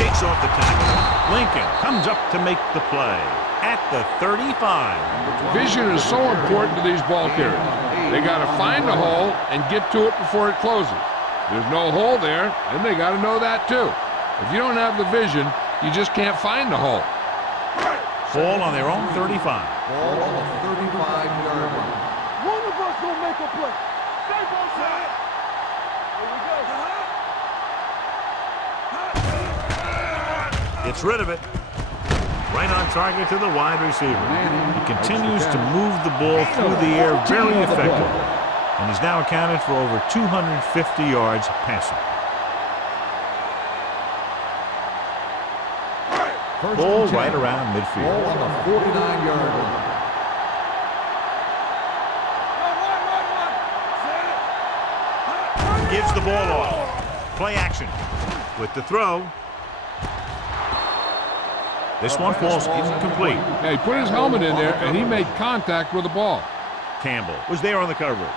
Shakes off the tackle. Lincoln comes up to make the play at the 35. Vision is so important to these ball carriers. They got to find the hole and get to it before it closes. There's no hole there, and they got to know that too. If you don't have the vision, you just can't find the hole. Ball on their own 35. Ball on the 35-yard line. One of us gonna make a play. Stay both sides. Here we go. Gets rid of it. Right on target to the wide receiver. He continues to move the ball through the air very effectively. And he's now accounted for over 250 yards passing. Ball right around midfield. Ball on the 49-yard line. Gives the ball off. Play action. With the throw. This one falls incomplete. Yeah, he put his helmet in there, and he made contact with the ball. Campbell was there on the coverage.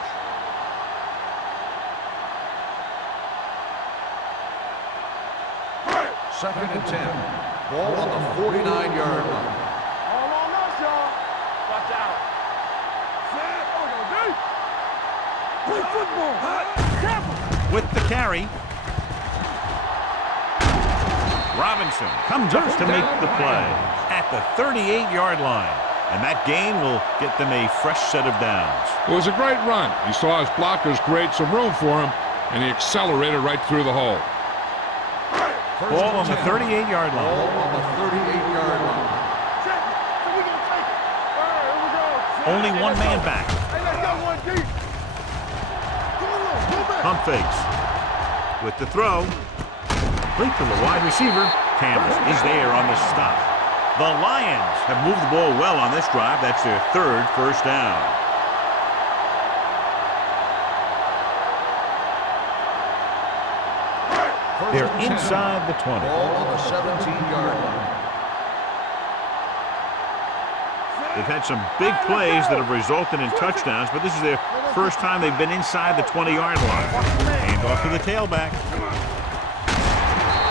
Second and 10. Ball on the 49-yard line. All on us, y'all. Watch out. Set. Oh, no, deep. Play football. Careful. With the carry. Robinson comes up to make the play at the 38-yard line. And that gain will get them a fresh set of downs. It was a great run. He saw his blockers create some room for him, and he accelerated right through the hole. Ball on the 38-yard line. Ball on the 38-yard line. Check it. So we gonna take it. All right, here we go. Only one man back. Hey, let's go one deep. Come on, go back. Pump fakes. With the throw. Complete to the wide receiver. Campbell is there on the stop. The Lions have moved the ball well on this drive. That's their third first down. They're inside the 20. Ball on the 17-yard line. They've had some big plays that have resulted in touchdowns, but this is their first time they've been inside the 20-yard line. Hand off to the tailback.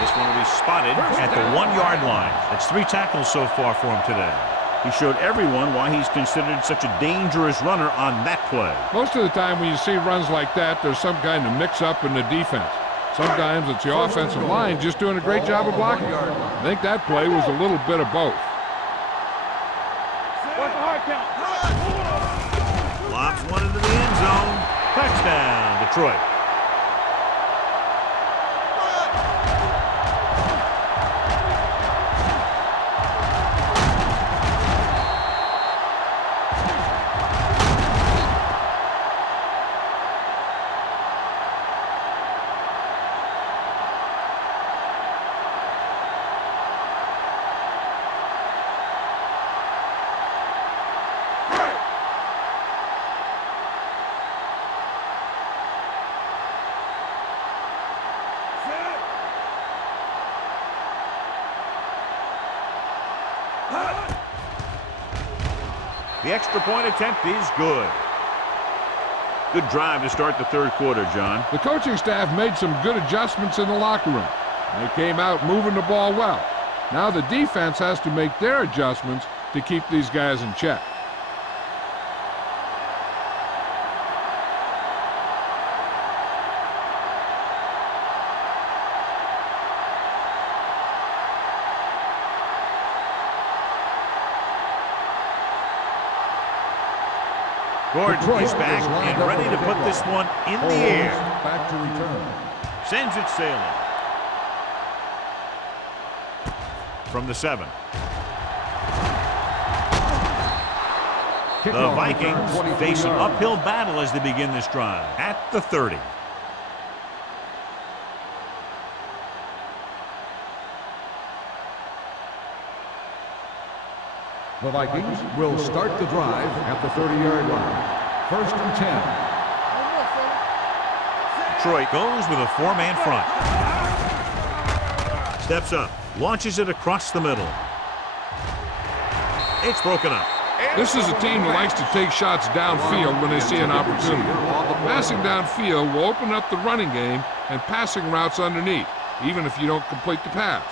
This one will be spotted at the 1-yard line. That's 3 tackles so far for him today. He showed everyone why he's considered such a dangerous runner on that play. Most of the time when you see runs like that, there's some kind of mix-up in the defense. Sometimes it's the offensive line just doing a great job of blocking. I think that play was a little bit of both. What's the hard count? Lobs one into the end zone. Touchdown, Detroit. The extra point attempt is good. Good drive to start the third quarter, John. The coaching staff made some good adjustments in the locker room. They came out moving the ball well. Now the defense has to make their adjustments to keep these guys in check. Gordon is back and ready to put this one in the air. Back to return. Sends it sailing. From the 7. The Vikings face an uphill battle as they begin this drive at the 30. The Vikings will start the drive at the 30-yard line. First and 10. Detroit goes with a 4-man front. Steps up, launches it across the middle. It's broken up. This is a team that likes to take shots downfield when they see an opportunity. Passing downfield will open up the running game and passing routes underneath, even if you don't complete the pass.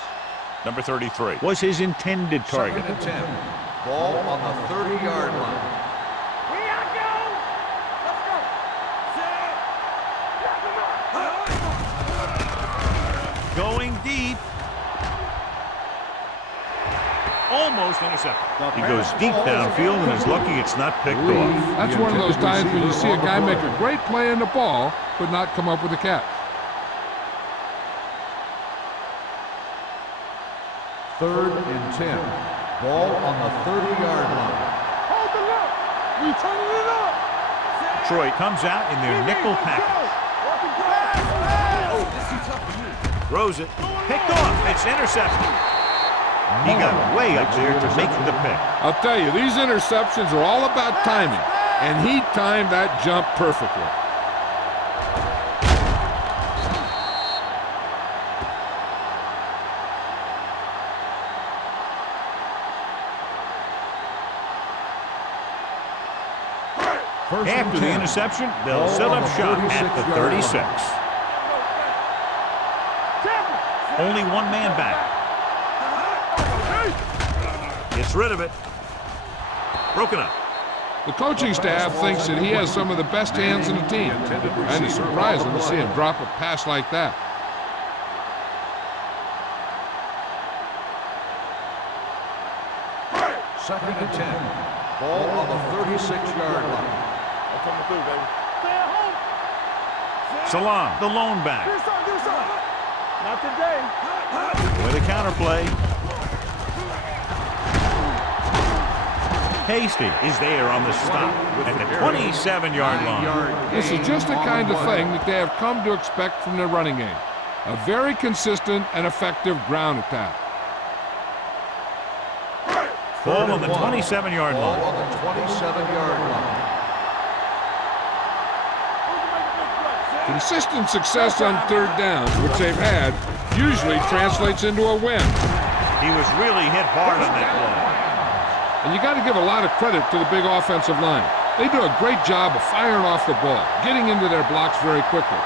Number 33 was his intended target. Second and 10. Ball on the 30-yard line. Here I go. Let's go. Set. Going deep. almost intercepted. He goes deep downfield and is lucky it's not picked off. That's one of those times when you see a guy make a great play in the ball, but not come up with a catch. 3rd and 10. Ball on the 30-yard line. Hold the look. We turning it up. Detroit comes out in their nickel package. Throws it. Picked off. It's intercepted. He got way up there to make the pick. I'll tell you, these interceptions are all about timing, and he timed that jump perfectly. After the interception, they'll set up shop at the 36. Only one man back. Gets rid of it. Broken up. The coaching staff thinks that he has some of the best hands in the team, and it's surprising to see him drop a pass like that. Second and 10. Ball on the 36-yard line. Coming through, baby. Salam, the lone back. Not today. With a counterplay. Hasty is there on the stop at the 27-yard line. This is just the kind of thing that they have come to expect from their running game. A very consistent and effective ground attack. Ball on the 27-yard Ball line. on the 27-yard line. Consistent success on 3rd downs, which they've had, usually translates into a win. He was really hit hard on that play. And you got to give a lot of credit to the big offensive line. They do a great job of firing off the ball, getting into their blocks very quickly.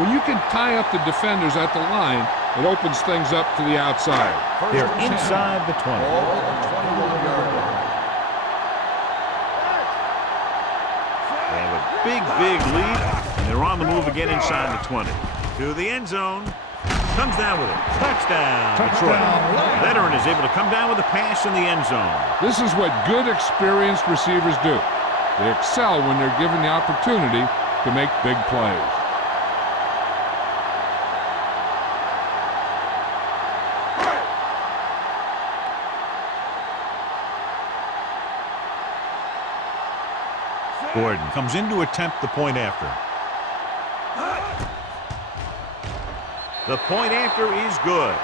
When you can tie up the defenders at the line, it opens things up to the outside. They're inside the 20. Ball on the 21-yard line. They have a big lead, and they're on the move again inside the 20. To the end zone. Comes down with it. Touchdown, Detroit. Veteran is able to come down with a pass in the end zone. This is what good, experienced receivers do. They excel when they're given the opportunity to make big plays. Gordon comes in to attempt the point after. The point after is good.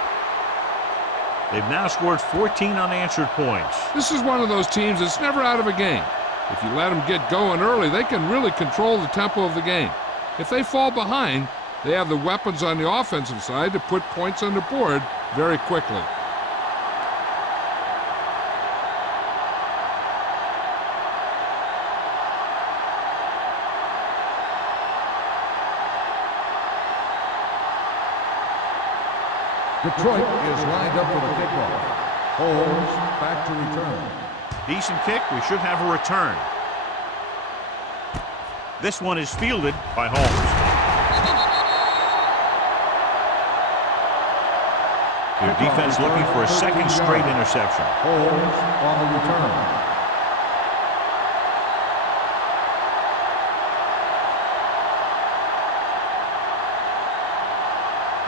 They've now scored 14 unanswered points. This is one of those teams that's never out of a game. If you let them get going early, they can really control the tempo of the game. If they fall behind, they have the weapons on the offensive side to put points on the board very quickly. Detroit is lined up for the kickoff. Holmes back to return. Decent kick. We should have a return. This one is fielded by Holmes. Their defense looking for a second straight interception. Holmes on the return.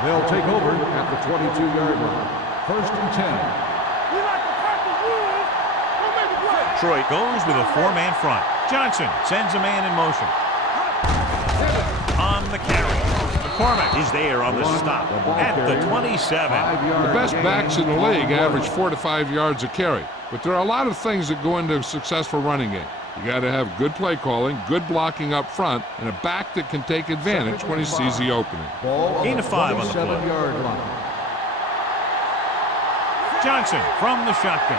They'll take over at the 22-yard line. 1st and 10. We like to crack the rules. We'll make it play. Detroit goes with a four-man front. Johnson sends a man in motion. On the carry. McCormick is there on the stop at the 27. The best backs in the league average 4 to 5 yards a carry, but there are a lot of things that go into a successful running game. You got to have good play calling, good blocking up front, and a back that can take advantage when he sees the opening. Gain of 5 on the play. 27-yard line. Johnson from the shotgun.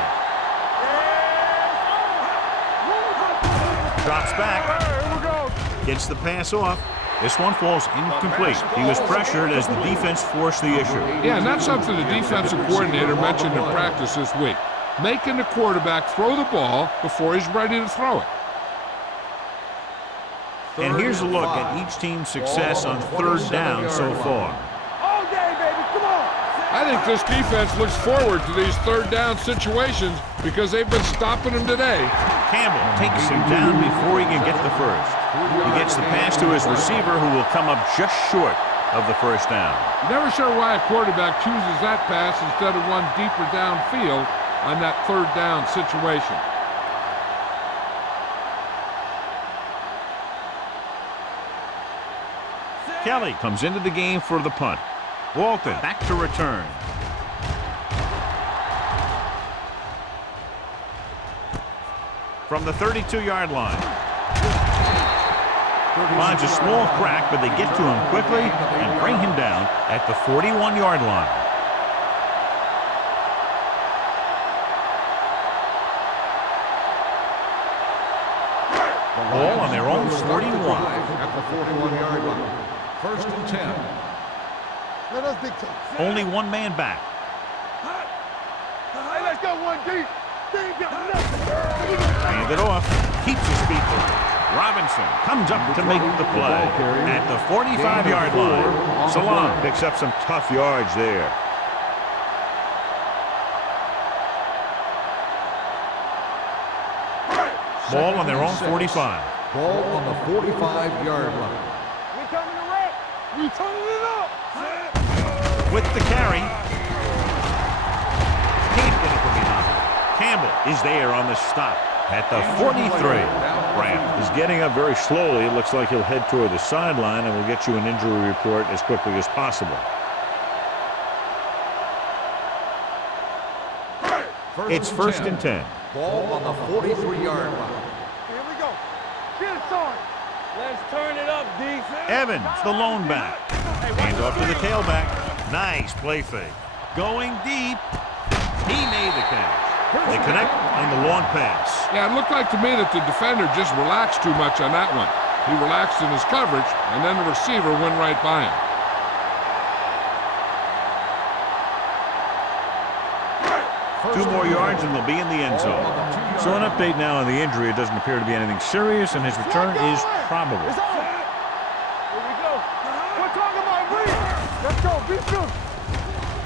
Drops back. Gets the pass off. This one falls incomplete. He was pressured as the defense forced the issue. Yeah, and that's something the defensive coordinator mentioned in practice this week. Making the quarterback throw the ball before he's ready to throw it. And here's a look at each team's success on 3rd down so far. All day, baby. Come on. I I think this defense looks forward to these third down situations because they've been stopping them today. Campbell takes him down before he can get the first. He gets the pass to his receiver, who will come up just short of the first down. Never sure why a quarterback chooses that pass instead of one deeper downfield on that third down situation. Kelly comes into the game for the punt. Walton back to return. From the 32-yard line. Finds a small crack, but they get to him quickly and bring him down at the 41-yard line. Ball on their own 41. At the 41-yard line. First and 10. Let us dictate. Only one man back. Hey, let's go one deep. They ain't got nothing. Hand it off. Keeps his feet moving. Robinson comes up to make the play at the 45-yard line. Salon picks up some tough yards there. Ball on their own 45. Ball on the 45-yard line. We coming to wreck. We turning it up. With the carry. Can't get it from behind. Campbell is there on the stop at the 43. Graham is getting up very slowly. It looks like he'll head toward the sideline, and we'll get you an injury report as quickly as possible. It's first and 10. Ball on the 43-yard line. Here we go. Get it started. Let's turn it up, D. Evans, the lone back. Hand off to the tailback. Nice play fake. Going deep. He made the catch. They connect on the long pass. Yeah, it looked like to me that the defender just relaxed too much on that one. He relaxed in his coverage, and then the receiver went right by him. Two more yards and they'll be in the end zone. So an update now on the injury. It doesn't appear to be anything serious, and his return is probable. It's on. Here we go. We're talking about breathe. Let's go. Be true.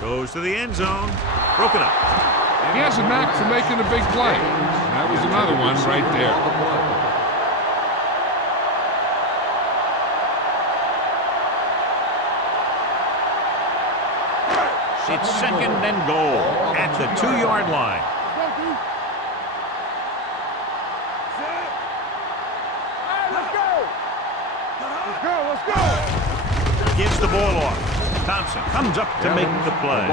Goes to the end zone. Broken up. He has a knack for making a big play. That was another one right there. It's second and goal at the 2-yard line. Let's go. Let's go. Gives the ball off. Thompson comes up to make the play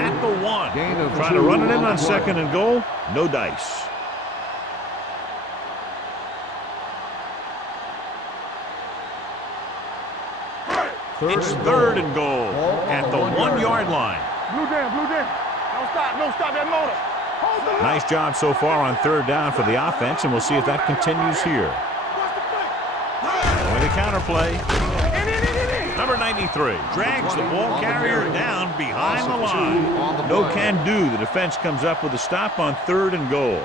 at the 1. Trying to run it in on second and goal. No dice. It's third and goal at the 1-yard line. Blue down. Don't stop that motor. Hold the Nice job so far on third down for the offense, and we'll see if that continues here. With a counterplay. Number 93 drags the ball carrier down behind the line. No can do. The defense comes up with a stop on third and goal.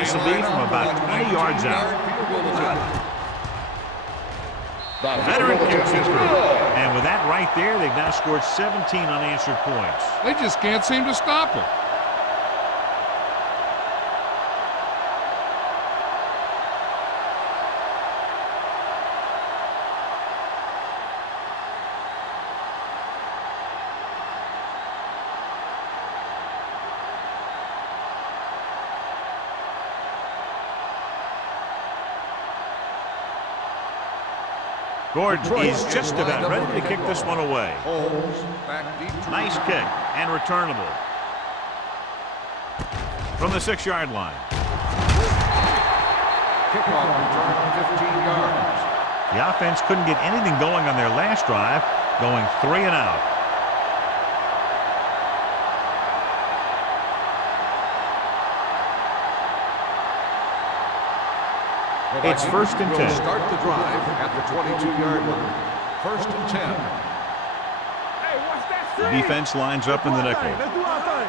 This will be from about 20 yards out. The veteran kicks it through. And with that right there, they've now scored 17 unanswered points. They just can't seem to stop him. Gordon is just about ready to kick this one away. Nice kick and returnable. From the 6-yard line. Kickoff return 15 yards. The offense couldn't get anything going on their last drive, going 3 and out. It's first and 10. Start the drive at the 22-yard line. First and 10. Hey, watch that The screen. defense lines up in the nickel. Let's do our thing.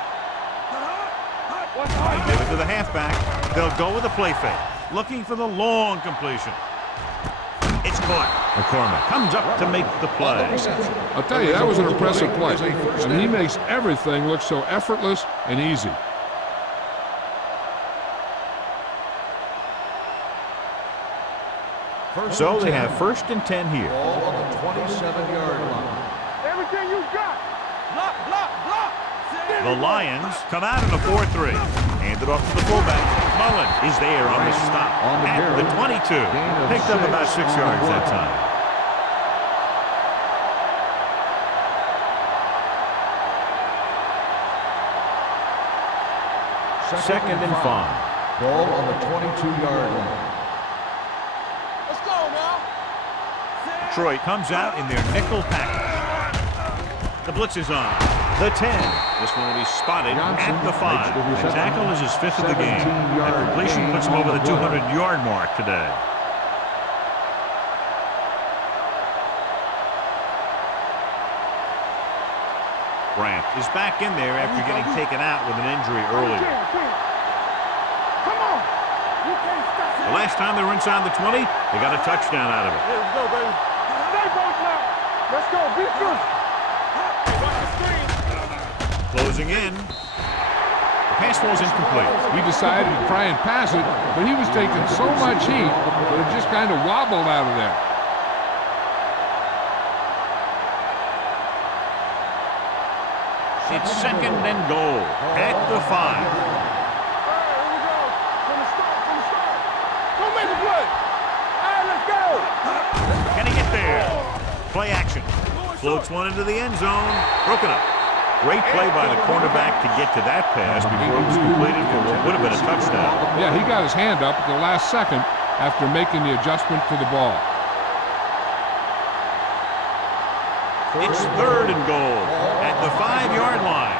to the halfback. They'll go with a play fake, looking for the long completion. It's caught. McCormick comes up to make the play. I'll tell you, that was an impressive play. I mean, he makes everything look so effortless and easy. So they have 1st and 10 here. Ball on the 27-yard line. Everything you got. Block, block, block. The Lions come out in a 4-3. Handed off to the fullback. Mullen is there on the stop at the 22. Picked up about 6 yards that time. Second and 5. Ball on the 22-yard line. Let's go now. Detroit comes out in their nickel package. The blitz is on. The 10. This one will be spotted at the 5. The tackle is his 5th of the game. That completion puts him over the 200-yard mark today. Brandt is back in there after getting taken out with an injury earlier. Come on. You can't stop. The last time they were inside the 20, they got a touchdown out of it. Let's go, baby. Stay both now. Let's go. Be good. Watch the screen. Closing in. The pass falls incomplete. He decided to try and pass it, but he was taking so much heat that it just kind of wobbled out of there. It's 2nd and goal at the 5. All right, here we go. From the start, from the start. Don't make the play. All right, let's go. Can he get there? Play action. Floats one into the end zone. Broken up. Great play by the cornerback to get to that pass before it was completed for what would have been a touchdown. Yeah, he got his hand up at the last second after making the adjustment to the ball. It's 3rd and goal at the 5-yard line.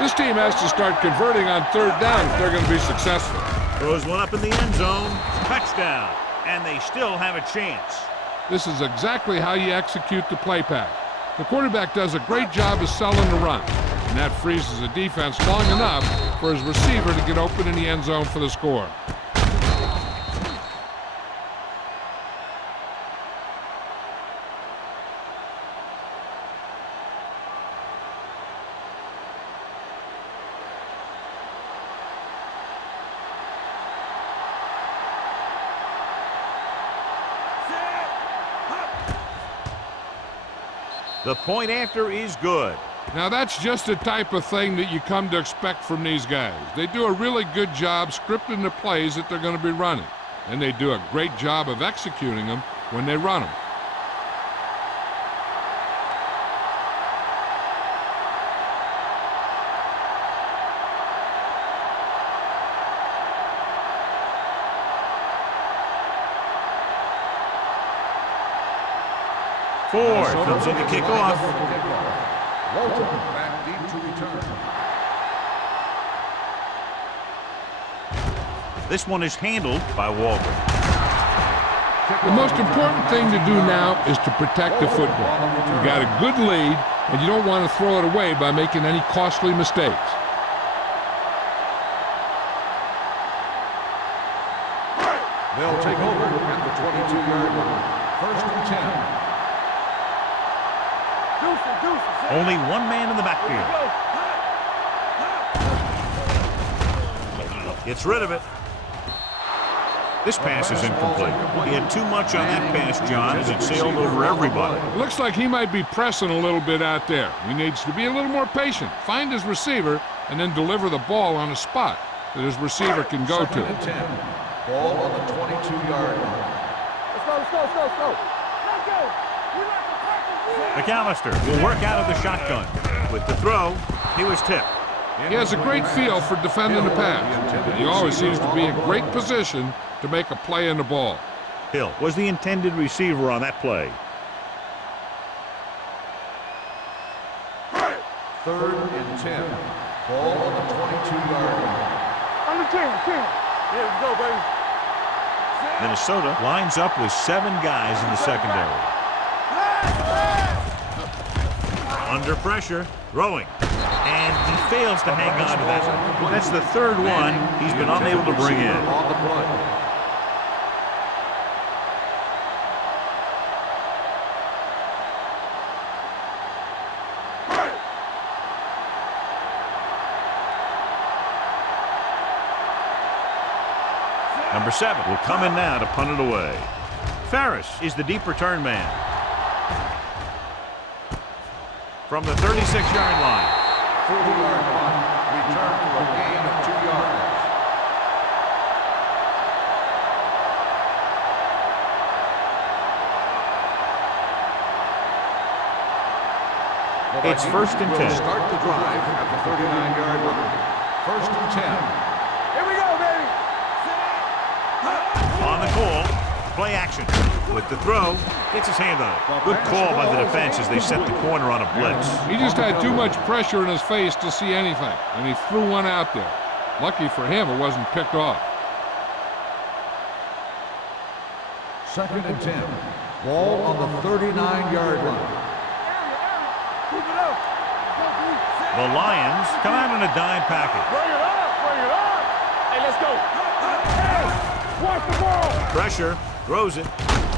This team has to start converting on 3rd down if they're going to be successful. Throws one up in the end zone. Touchdown. And they still have a chance. This is exactly how you execute the play pass. The quarterback does a great job of selling the run, and that freezes the defense long enough for his receiver to get open in the end zone for the score. The point after is good. Now that's just the type of thing that you come to expect from these guys. They do a really good job scripting the plays that they're going to be running, and they do a great job of executing them when they run them. Ford comes in to kick off. Walton back deep to return. This one is handled by Walton. The most important thing to do now is to protect the football. You got a good lead, and you don't want to throw it away by making any costly mistakes. They'll take over at the 22-yard line. 1st and 10. Only one man in the backfield. Gets rid of it. This pass is incomplete. He had too much on that pass, John, as it sailed over everybody. It looks like he might be pressing a little bit out there. He needs to be a little more patient, find his receiver, and then deliver the ball on a spot that his receiver can go 2nd and to. 10. Ball on the 22-yard line. Let's go, let's go, let's go, let's go. Let's go. We like to practice. McAllister will work out of the shotgun. With the throw, he was tipped. He has a great feel for defending the pass, and he always seems to be in great position to make a play in the ball. Hill was the intended receiver on that play. 3rd and 10. Ball on the 22-yard line. On the 10. Yeah, let's go, baby. Minnesota lines up with 7 guys in the secondary. Under pressure, throwing. And he fails to hang on to that. That's the third one he's been unable to bring in. On the play. Number 7 will come in now to punt it away. Ferris is the deep return man. From the 36-yard line. 40-yard punt. Return for a gain of 2 yards. It's 1st and 10. Start the drive at the 39-yard line. 1st and 10. Here we go, baby. On the call, play action. With the throw, gets his hand on it. Good call by the defense as they set the corner on a blitz. He just had too much pressure in his face to see anything, and he threw one out there. Lucky for him, it wasn't picked off. 2nd and 10. Ball on the 39-yard line. Keep it up. The Lions come out in a dime package. Bring it up. Bring it up. Hey, let's go. Hey, watch the ball. Pressure, throws it.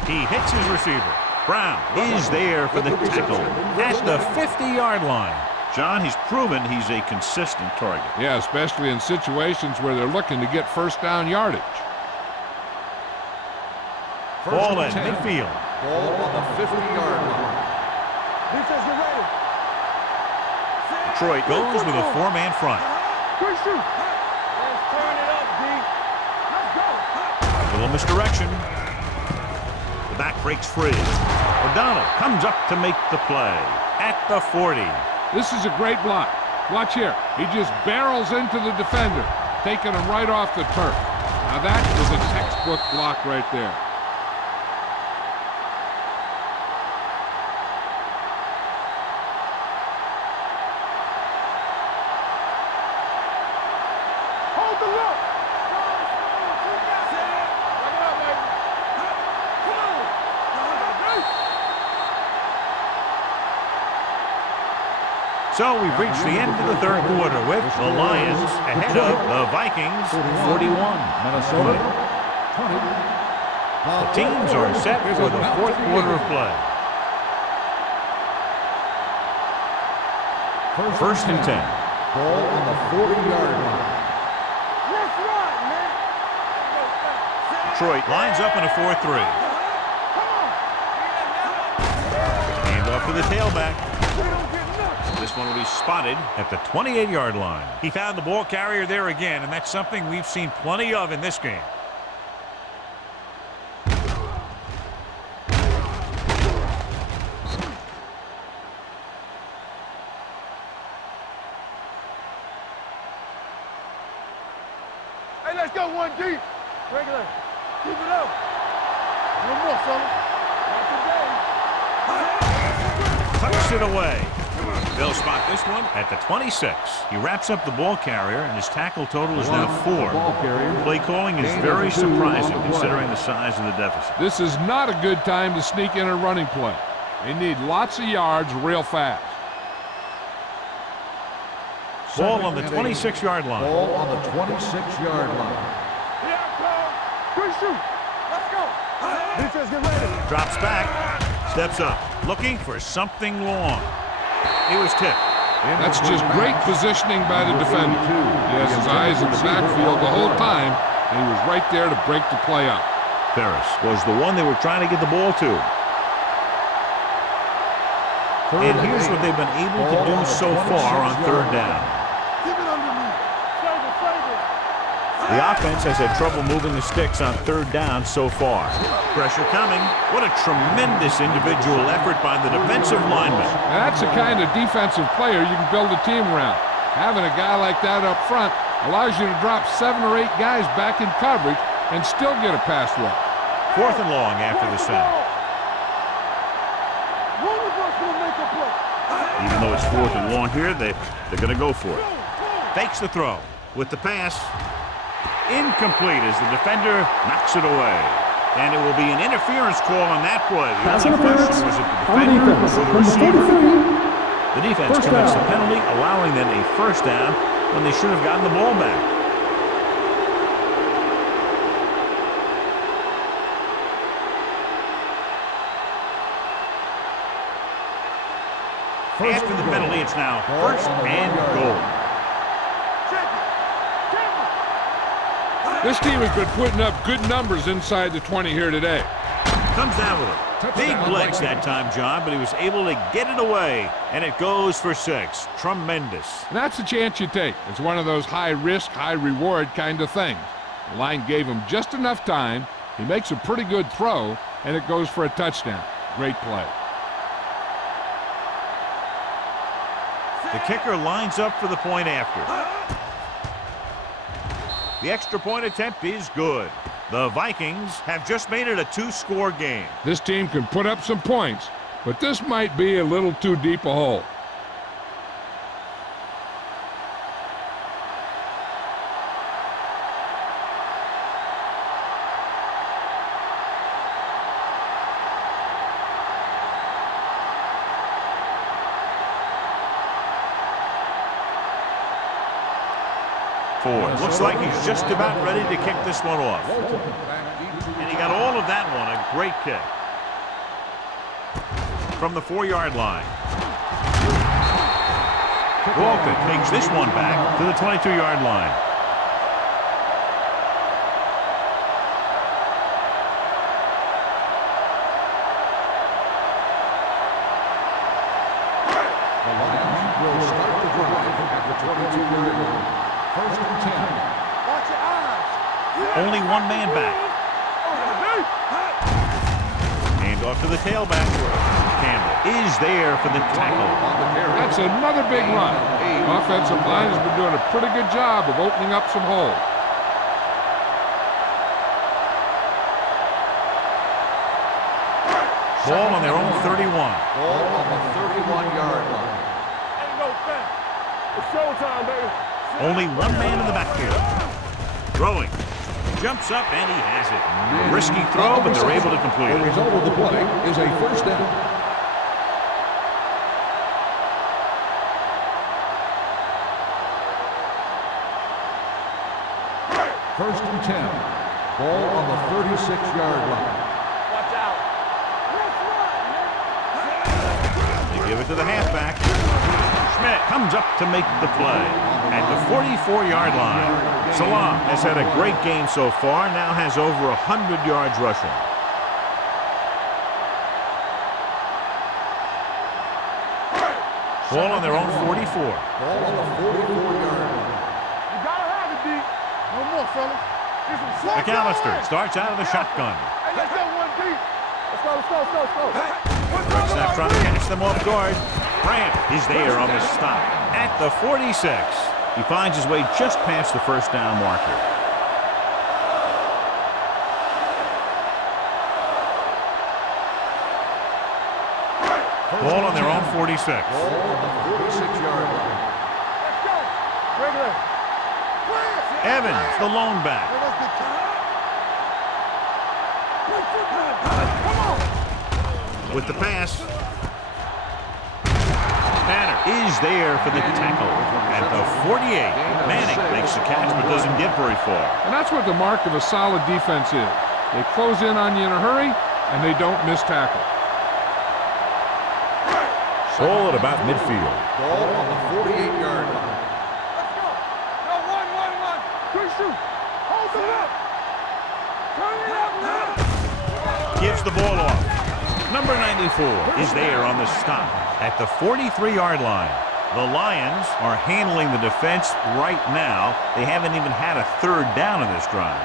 He hits his receiver. Brown is there for the tackle at the 50-yard line. John, he's proven he's a consistent target. Yeah, especially in situations where they're looking to get first down yardage. Ball at midfield. Ball on the 50-yard line. Defense, get ready. Detroit goes with a 4-man front. Quick shoot. Let's turn it up, D. Let's go. A little misdirection. The back breaks free. O'Donnell comes up to make the play at the 40. This is a great block. Watch here. He just barrels into the defender, taking him right off the turf. Now that is a textbook block right there. Hold the look. So we've reached the end of the third quarter with the Lions ahead of the Vikings 41. Minnesota 20. The teams are set for the fourth quarter of play. 1st and 10. Ball on the 40-yard line. Let's run, man. Detroit lines up in a 4-3. Hand off to the tailback. This one will be spotted at the 28-yard line. He found the ball carrier there again, and that's something we've seen plenty of in this game. Hey, let's go one deep. Regular. Keep it up. One more, fella. Not today. Tucks it away. They'll spot this one at the 26. He wraps up the ball carrier, and his tackle total is now 4. Play calling is very surprising considering the size of the deficit. This is not a good time to sneak in a running play. They need lots of yards real fast. Ball on the 26-yard line. Ball on the 26-yard line. Here I come. Good shoot. Let's go. Defense, get ready. Drops back. Steps up. Looking for something long. He was tipped. That's just great positioning by the defender. He has his eyes in the backfield the whole time, and he was right there to break the play up. Ferris was the one they were trying to get the ball to. And here's what they've been able to do so far on 3rd down. Keep it under me. Save it, save it. The offense has had trouble moving the sticks on 3rd down so far. Pressure coming. What a tremendous individual effort by the defensive lineman. Now, that's the kind of defensive player you can build a team around. Having a guy like that up front allows you to drop 7 or 8 guys back in coverage and still get a pass rush. 4th and long after the snap. One of us will make a play. Even though it's 4th and long here, they're going to go for it. Fakes the throw. With the pass, incomplete as the defender knocks it away. And it will be an interference call on that play. The Pass only interference question was it the on defender defense. or the Number receiver? 43, The defense First commits down. the penalty, allowing them a first down when they should have gotten the ball back. After the penalty, it's now first and goal. This team has been putting up good numbers inside the 20 here today. Comes down with it. Big blitz that time, John, but he was able to get it away, and it goes for 6. Tremendous. And that's the chance you take. It's one of those high-risk, high-reward kind of things. The line gave him just enough time. He makes a pretty good throw, and it goes for a touchdown. Great play. The kicker lines up for the point after. The extra point attempt is good. The Vikings have just made it a 2-score game. This team can put up some points, but this might be a little too deep a hole. Looks like he's just about ready to kick this one off. And he got all of that one. A great kick. From the 4-yard line. Walton takes this one back to the 22-yard line. The Lions will start the drive at the 22-yard line. First and 10. Watch your eyes. Only one man back. Hand off to the tailback. Campbell is there for the tackle. That's another big run. The offensive line has been doing a pretty good job of opening up some holes. Ball on their own 31. Ball on the 31-yard line. Ain't no thing. It's showtime, baby. Only one man in the backfield. Throwing. Jumps up and he has it. A risky throw, but they're able to complete The it. result of the play is a first down. First and 10. Ball on the 36-yard line. Watch out. They give it to the halfback. Schmidt comes up to make the play at the 44-yard line. Salam has had a great game so far, now has over 100 yards rushing. Ball on their own 44. Ball on the 44-yard line. You gotta have it, D. No more, fella. This is slow McAllister going. starts out of the shotgun. Hey, let's go one deep. Let's go, let's go, let's go, let's go. First snap trying to catch them off guard. Grant is there on the stop at the 46. He finds his way just past the first down marker. Ball on their own 46. Ball on the 46-yard line. Let's go. Regular. Evans, the lone back. Let's get come on. With the pass. Banner is there for the tackle at the 48. Manning makes the catch but doesn't get very far. And that's what the mark of a solid defense is. They close in on you in a hurry, and they don't miss tackle. Ball at about midfield. Ball on the 48-yard line. Let's go. No, one. Quick shoot. Hold it up. Turn it up, man. Gives the ball off. Number 94 is there on the stop at the 43-yard line. The Lions are handling the defense right now. They haven't even had a third down in this drive.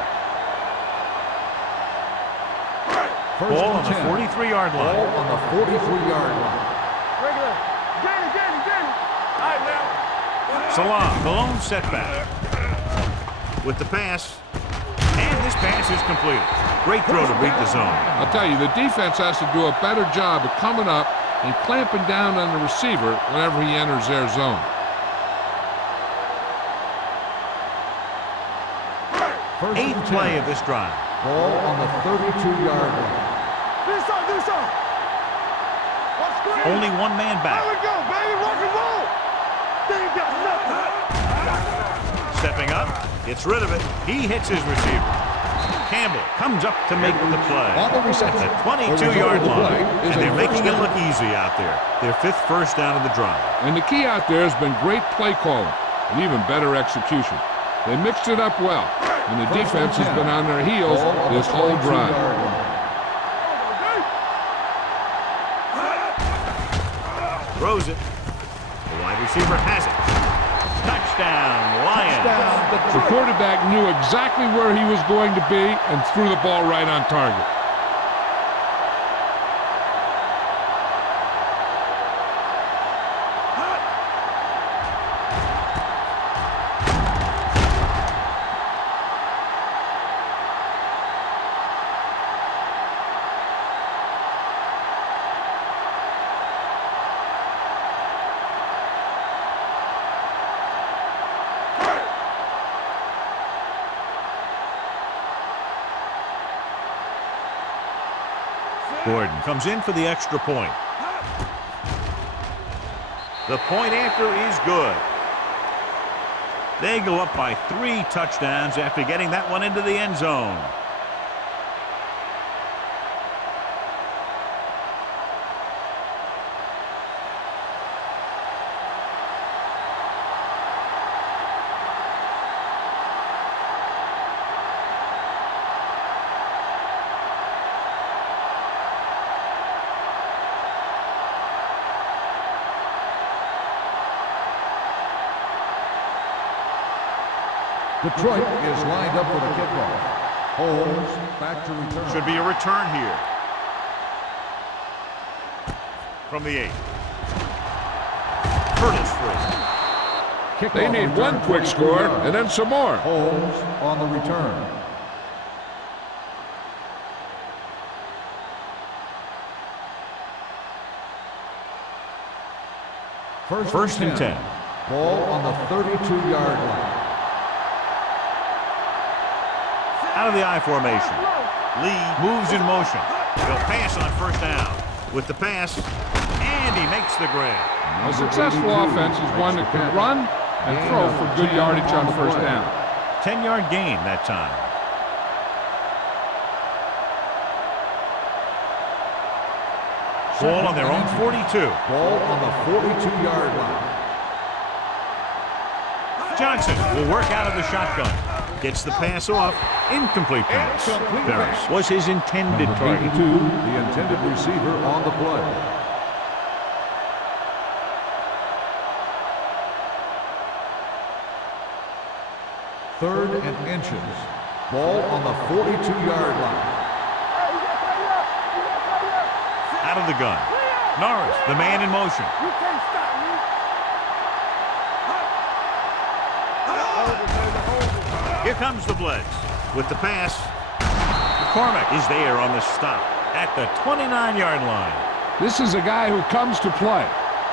Ball on the 43-yard line. Ball on the 43-yard line. Regular. Get it. All right, now. Salam, the lone setback. With the pass. And this pass is completed. Great throw to beat the zone. I'll tell you, the defense has to do a better job of coming up and clamping down on the receiver whenever he enters their zone. Eighth play of this drive. Ball on the 32-yard line. Do something. One screen. Only one man There back. we go, baby. Rock and roll. They ain't got nothing. Stepping up, gets rid of it. He hits his receiver. Campbell comes up to make the play. On the At reception. the The 22-yard result of the line. play is And a they're making first it down. look easy out there. Their 5th first down of the drive. And the key out there has been great play calling and even better execution. They mixed it up well, and the defense has been on their heels Ball on this the whole 22-yard drive. line. Throws it. The wide receiver has it. Touchdown, Lions. The quarterback knew exactly where he was going to be and threw the ball right on target. Gordon comes in for the extra point. The point after is good. They go up by 3 touchdowns after getting that one into the end zone. Detroit is lined up for the kickoff. Holmes back to return. Should be a return here. From the 8. Hurdles free. They Kickoff need return, one quick 22 score yards. and then some more. Holmes on the return. First and 10. Ball on the 32-yard line. Out of the I formation. Lee moves in motion. He'll pass on first down. With the pass, and he makes the grab. A successful offense is one that can run and throw for good yardage on first down. 10-yard gain that time. Ball on their own 42. Ball on the 42-yard line. Johnson will work out of the shotgun. Gets the pass off. Incomplete pass. Ferris was his intended target. 82, the intended receiver on the play. Third and inches. Ball on the 42-yard line. Out of the gun. Norris, the man in motion. You can't stop me. Here comes the blitz. With the pass, McCormick is there on the stop at the 29-yard line. This is a guy who comes to play,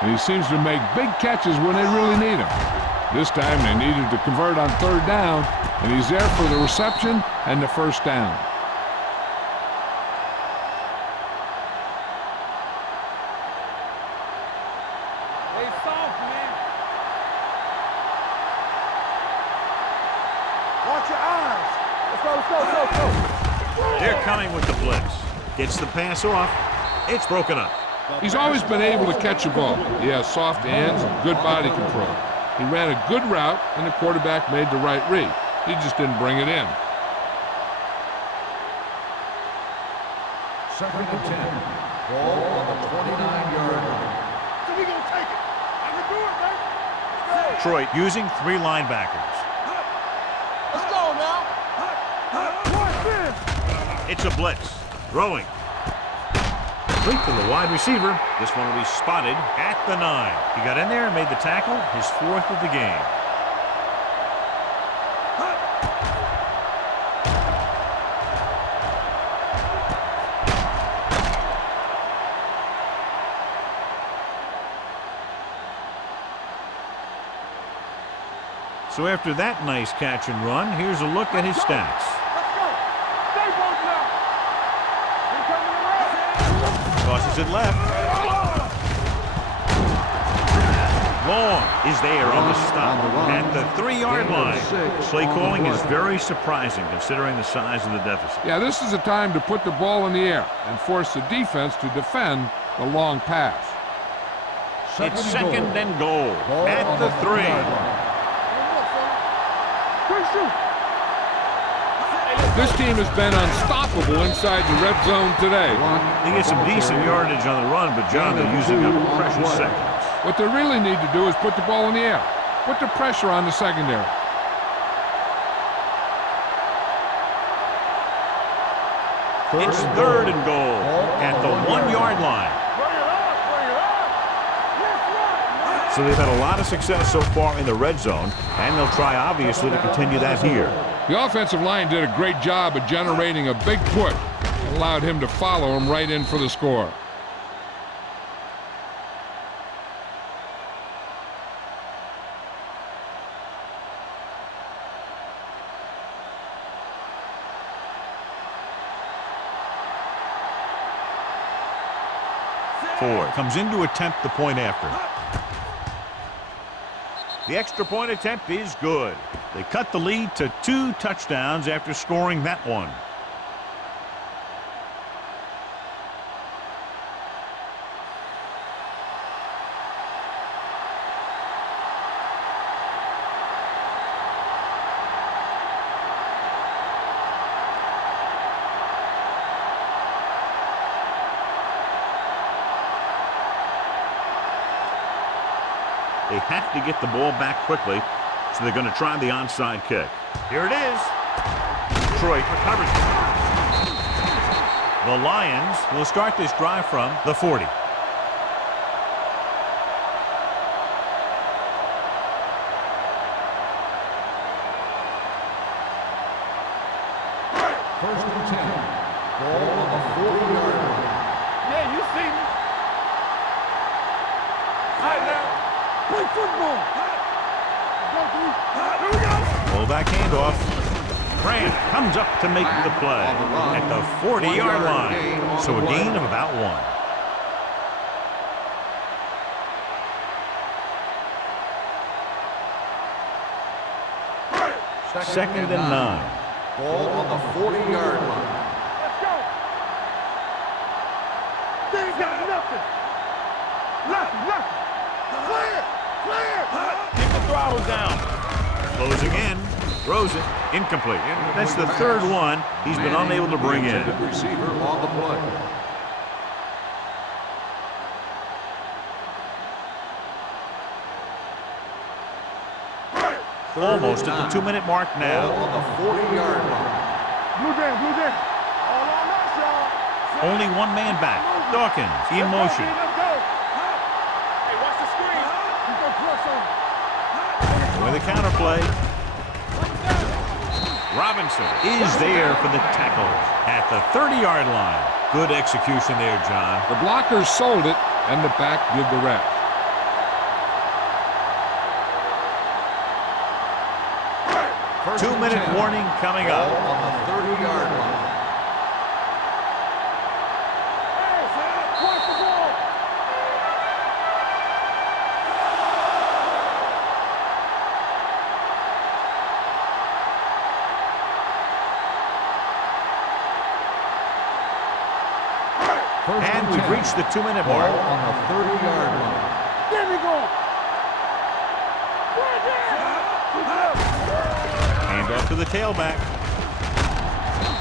and he seems to make big catches when they really need him. This time they needed to convert on third down, and he's there for the reception and the first down. They soft, man. Watch your eyes. Let's go, let's go, let's go, let's go. They're coming with the blitz. Gets the pass off. It's broken up. He's always been able to catch a ball. He has soft hands and good body control. He ran a good route, and the quarterback made the right read. He just didn't bring it in. Second and 10. Ball on the 29-yard line. So we gonna take it. I can do it, baby. Let's go. Detroit using 3 linebackers. Let's go now. Watch this. It's a blitz. Throwing. Complete to the wide receiver. This one will be spotted at the 9. He got in there and made the tackle, his 4th of the game. So after that nice catch and run, here's a look at his stats. Let's go. Stay both now. They coming around. Tosses it left. Long is there on the stop at the 3-yard line. 6 Play on the calling is play. very surprising considering the size of the deficit. Yeah, this is the time to put the ball in the air and force the defense to defend the long pass. It's second and goal at the 3. This team has been unstoppable inside the red zone today. They get some decent yardage on the run, but John, they're using up precious seconds. What they really need to do is put the ball in the air. Put the pressure on the secondary. It's third and goal at the 1-yard line. So they've had a lot of success so far in the red zone, and they'll try, obviously, to continue that here. The offensive line did a great job of generating a big put and allowed him to follow him right in for the score. Ford comes in to attempt the point after. The extra point attempt is good. They cut the lead to 2 touchdowns after scoring that one. They have to get the ball back quickly, so they're going to try the onside kick. Here it is. Detroit recovers. The Lions will start this drive from the 40. First and 10. Ball on the 40-yard line. Yeah, you see me. All right, now. Play football. Here we go. Fullback handoff. Grant comes up to make the play at the 40-yard line. So a gain of about 1. Second and 9. Ball on the 40-yard line. Let's go. They ain't got nothing. Nothing. Clear. Keep the throttle down. Closing in. Throws it. Incomplete. That's the third one he's been unable to bring in. Receiver on the play. Almost at the 2-minute mark Ball now. on the 40-yard line. Blue down. All on us, y'all. Only one man back. Dawkins in motion. Let's go. Hey, watch the screen. We go plus on. With a counterplay. Robinson is there for the tackle at the 30-yard line. Good execution there, John. The blockers sold it, and the back did the rest. First and 2-minute 10. warning coming Ball up. on the 30-yard line. Watch the ball. First And and we've 10. reached the 2-minute Ball mark. on the 30-yard line. There we go. Right there. Hand off to the tailback.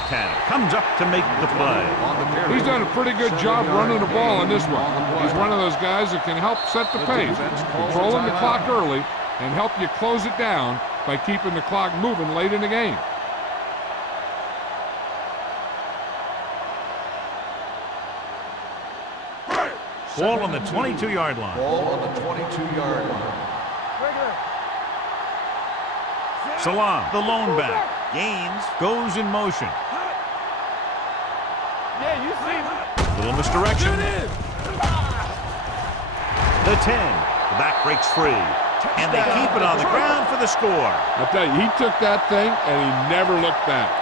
Tanner comes up to make the play. On the carry. He's done a pretty good job running the ball in this one. He's one of those guys that can help set the pace, controlling the clock early, and help you close it down by keeping the clock moving late in the game. Ball on the 22-yard line. Ball on the 22-yard line. Salam, the lone back. Gaines goes in motion. Yeah, you see me. Little misdirection. There it is. The 10. The back breaks free. And they keep it on the ground for the score. I tell you, he took that thing and he never looked back.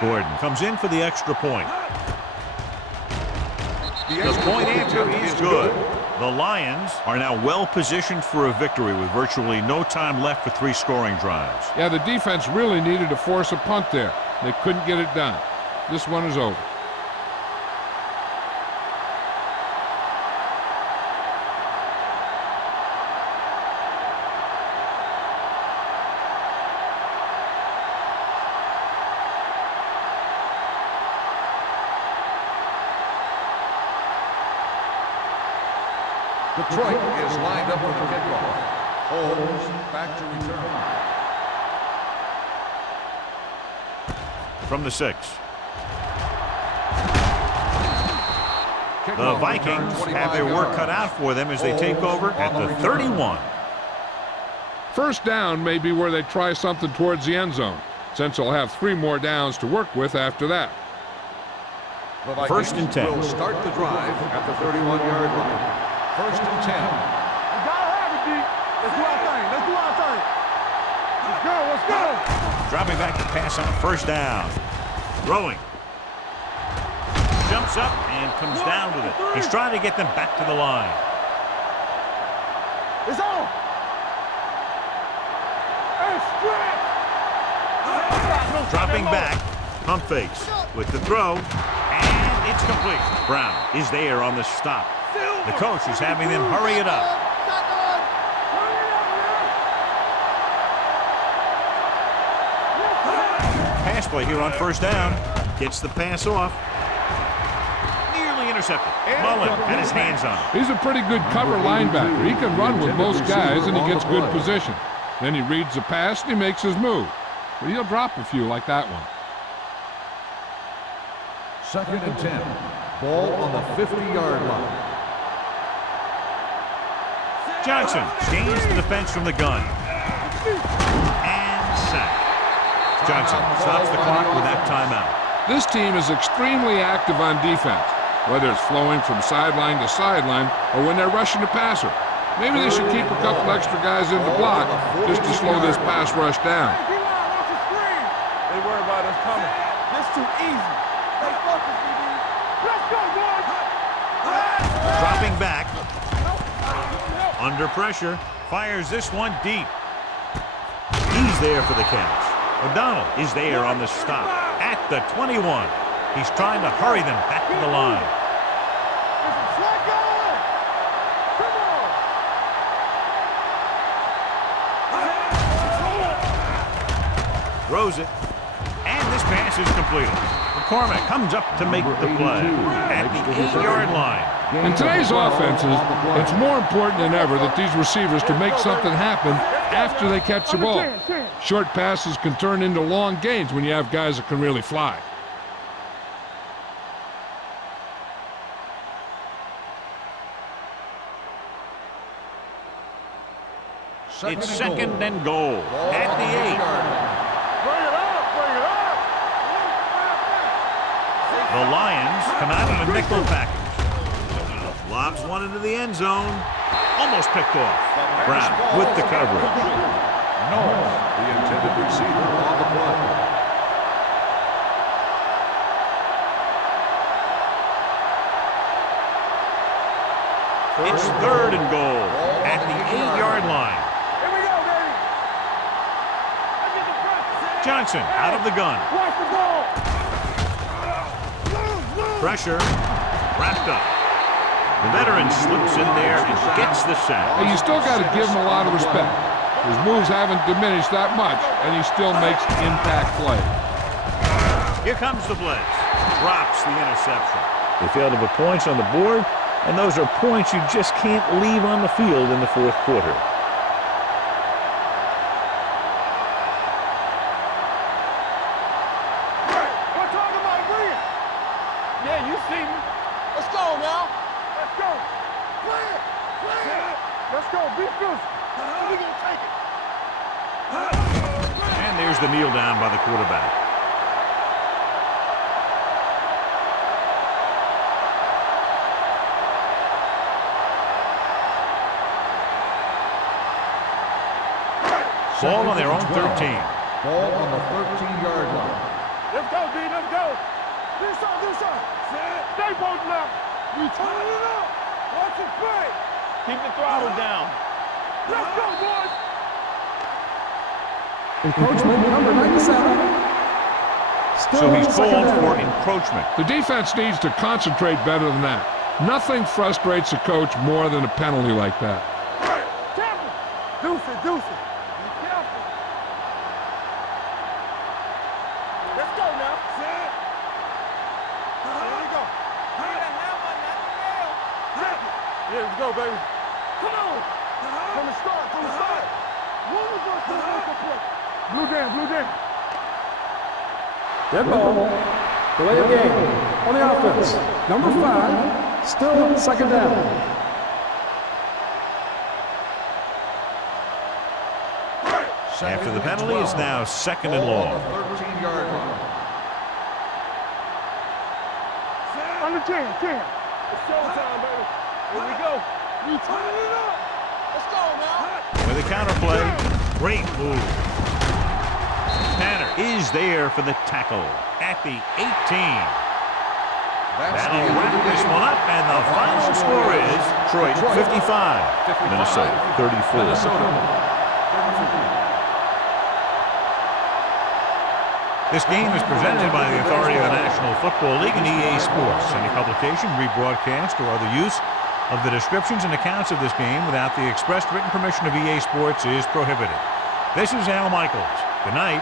Gordon comes in for the extra point. The point answer is good. The Lions are now well positioned for a victory with virtually no time left for 3 scoring drives. Yeah, the defense really needed to force a punt there. They couldn't get it done. This one is over. Detroit is lined up for the kickoff. Holmes back to return. From the 6. The Vikings have their work cut out for them as they take over at the 31. First down may be where they try something towards the end zone, since they'll have 3 more downs to work with after that. The Vikings First and 10. will start the drive at the 31-yard line. First and 10. We gotta have it, D. Let's do our thing. Let's do our thing. Let's go. Let's go. Dropping back to pass on first down. Throwing. Jumps up and comes down with it. He's trying to get them back to the line. It's on. Hey, stretch. Dropping back. Pump fakes with the throw. And it's complete. Brown is there on the stop. The coach is having them hurry it up. Pass play here on first down. Gets the pass off. Nearly intercepted. Mullen had his hands on it. He's a pretty good cover linebacker. He can run with most guys, and he gets good position. Then he reads the pass, and he makes his move. But he'll drop a few like that one. Second and 10. Ball on the 50-yard line. Johnson gains the defense from the gun. And sack. Johnson stops the clock with that timeout. This team is extremely active on defense, whether it's flowing from sideline to sideline or when they're rushing the passer. Maybe they should keep a couple extra guys in the block just to slow this pass rush down. They worry about us coming. This too easy. Stay focused, DB. Let's go, boys. Dropping back. Under pressure. Fires this one deep. He's there for the catch. O'Donnell is there on the stop at the 21. He's trying to hurry them back to the line. Throws it. And this pass is completed. McCormick comes up to make the play at the 8-yard line. In today's offenses, it's more important than ever that these receivers can make something happen after they catch the ball. Short passes can turn into long gains when you have guys that can really fly. It's second and goal at the 8. Bring it up, bring it up. The Lions come out in a nickel package. Lobs one into the end zone. Almost picked off. Brown with the coverage. North, the intended receiver on the play. It's third and goal at the 8-yard line. Here we go, baby. Let's get the press. Johnson out of the gun. Watch the ball. Pressure. Wrapped up. The veteran slips in there and gets the sack. Hey, you still got to give him a lot of respect. His moves haven't diminished that much, and he still makes impact plays. Here comes the blitz. Drops the interception. They failed to put points on the board, and those are points you just can't leave on the field in the fourth quarter. We're talking about bringing. Yeah, you see me. Let's go now. Let's go. Play it. Play it. Let's go. Be fierce. We gonna take it. And there's the kneel down by the quarterback. Ball on their own 13. Ball on the 13-yard line. Let's go, D. Let's go. This side, this side. Stay posted up. We turn it up. Watch it play. Keep the throttle down. Let's go, boys. Encroachment number 97. So he's called for encroachment. The defense needs to concentrate better than that. Nothing frustrates a coach more than a penalty like that. Careful. Deuce it, deuce it. Be careful. Let's go now. Set. Here we go. Yeah, let's go, baby. Come on. From the start, from the start. One of us will make a play. Blue down, blue down. Dead ball. Delay of game. On the offense. Number 5. Still second down. After the penalty, it's now second and long. 13-yard line. Under 10, 10. It's showtime, baby. Here we go. We turn it up. Let's go now. With a counterplay, great move. Tanner is there for the tackle at the 18. That's That'll the end of wrap the this game. one up, and the final score is Detroit 55, Minnesota 34. This game is presented by the authority of the National Football League and EA Sports. Any publication, rebroadcast, or other use of the descriptions and accounts of this game without the expressed written permission of EA Sports is prohibited. This is Al Michaels. Good night.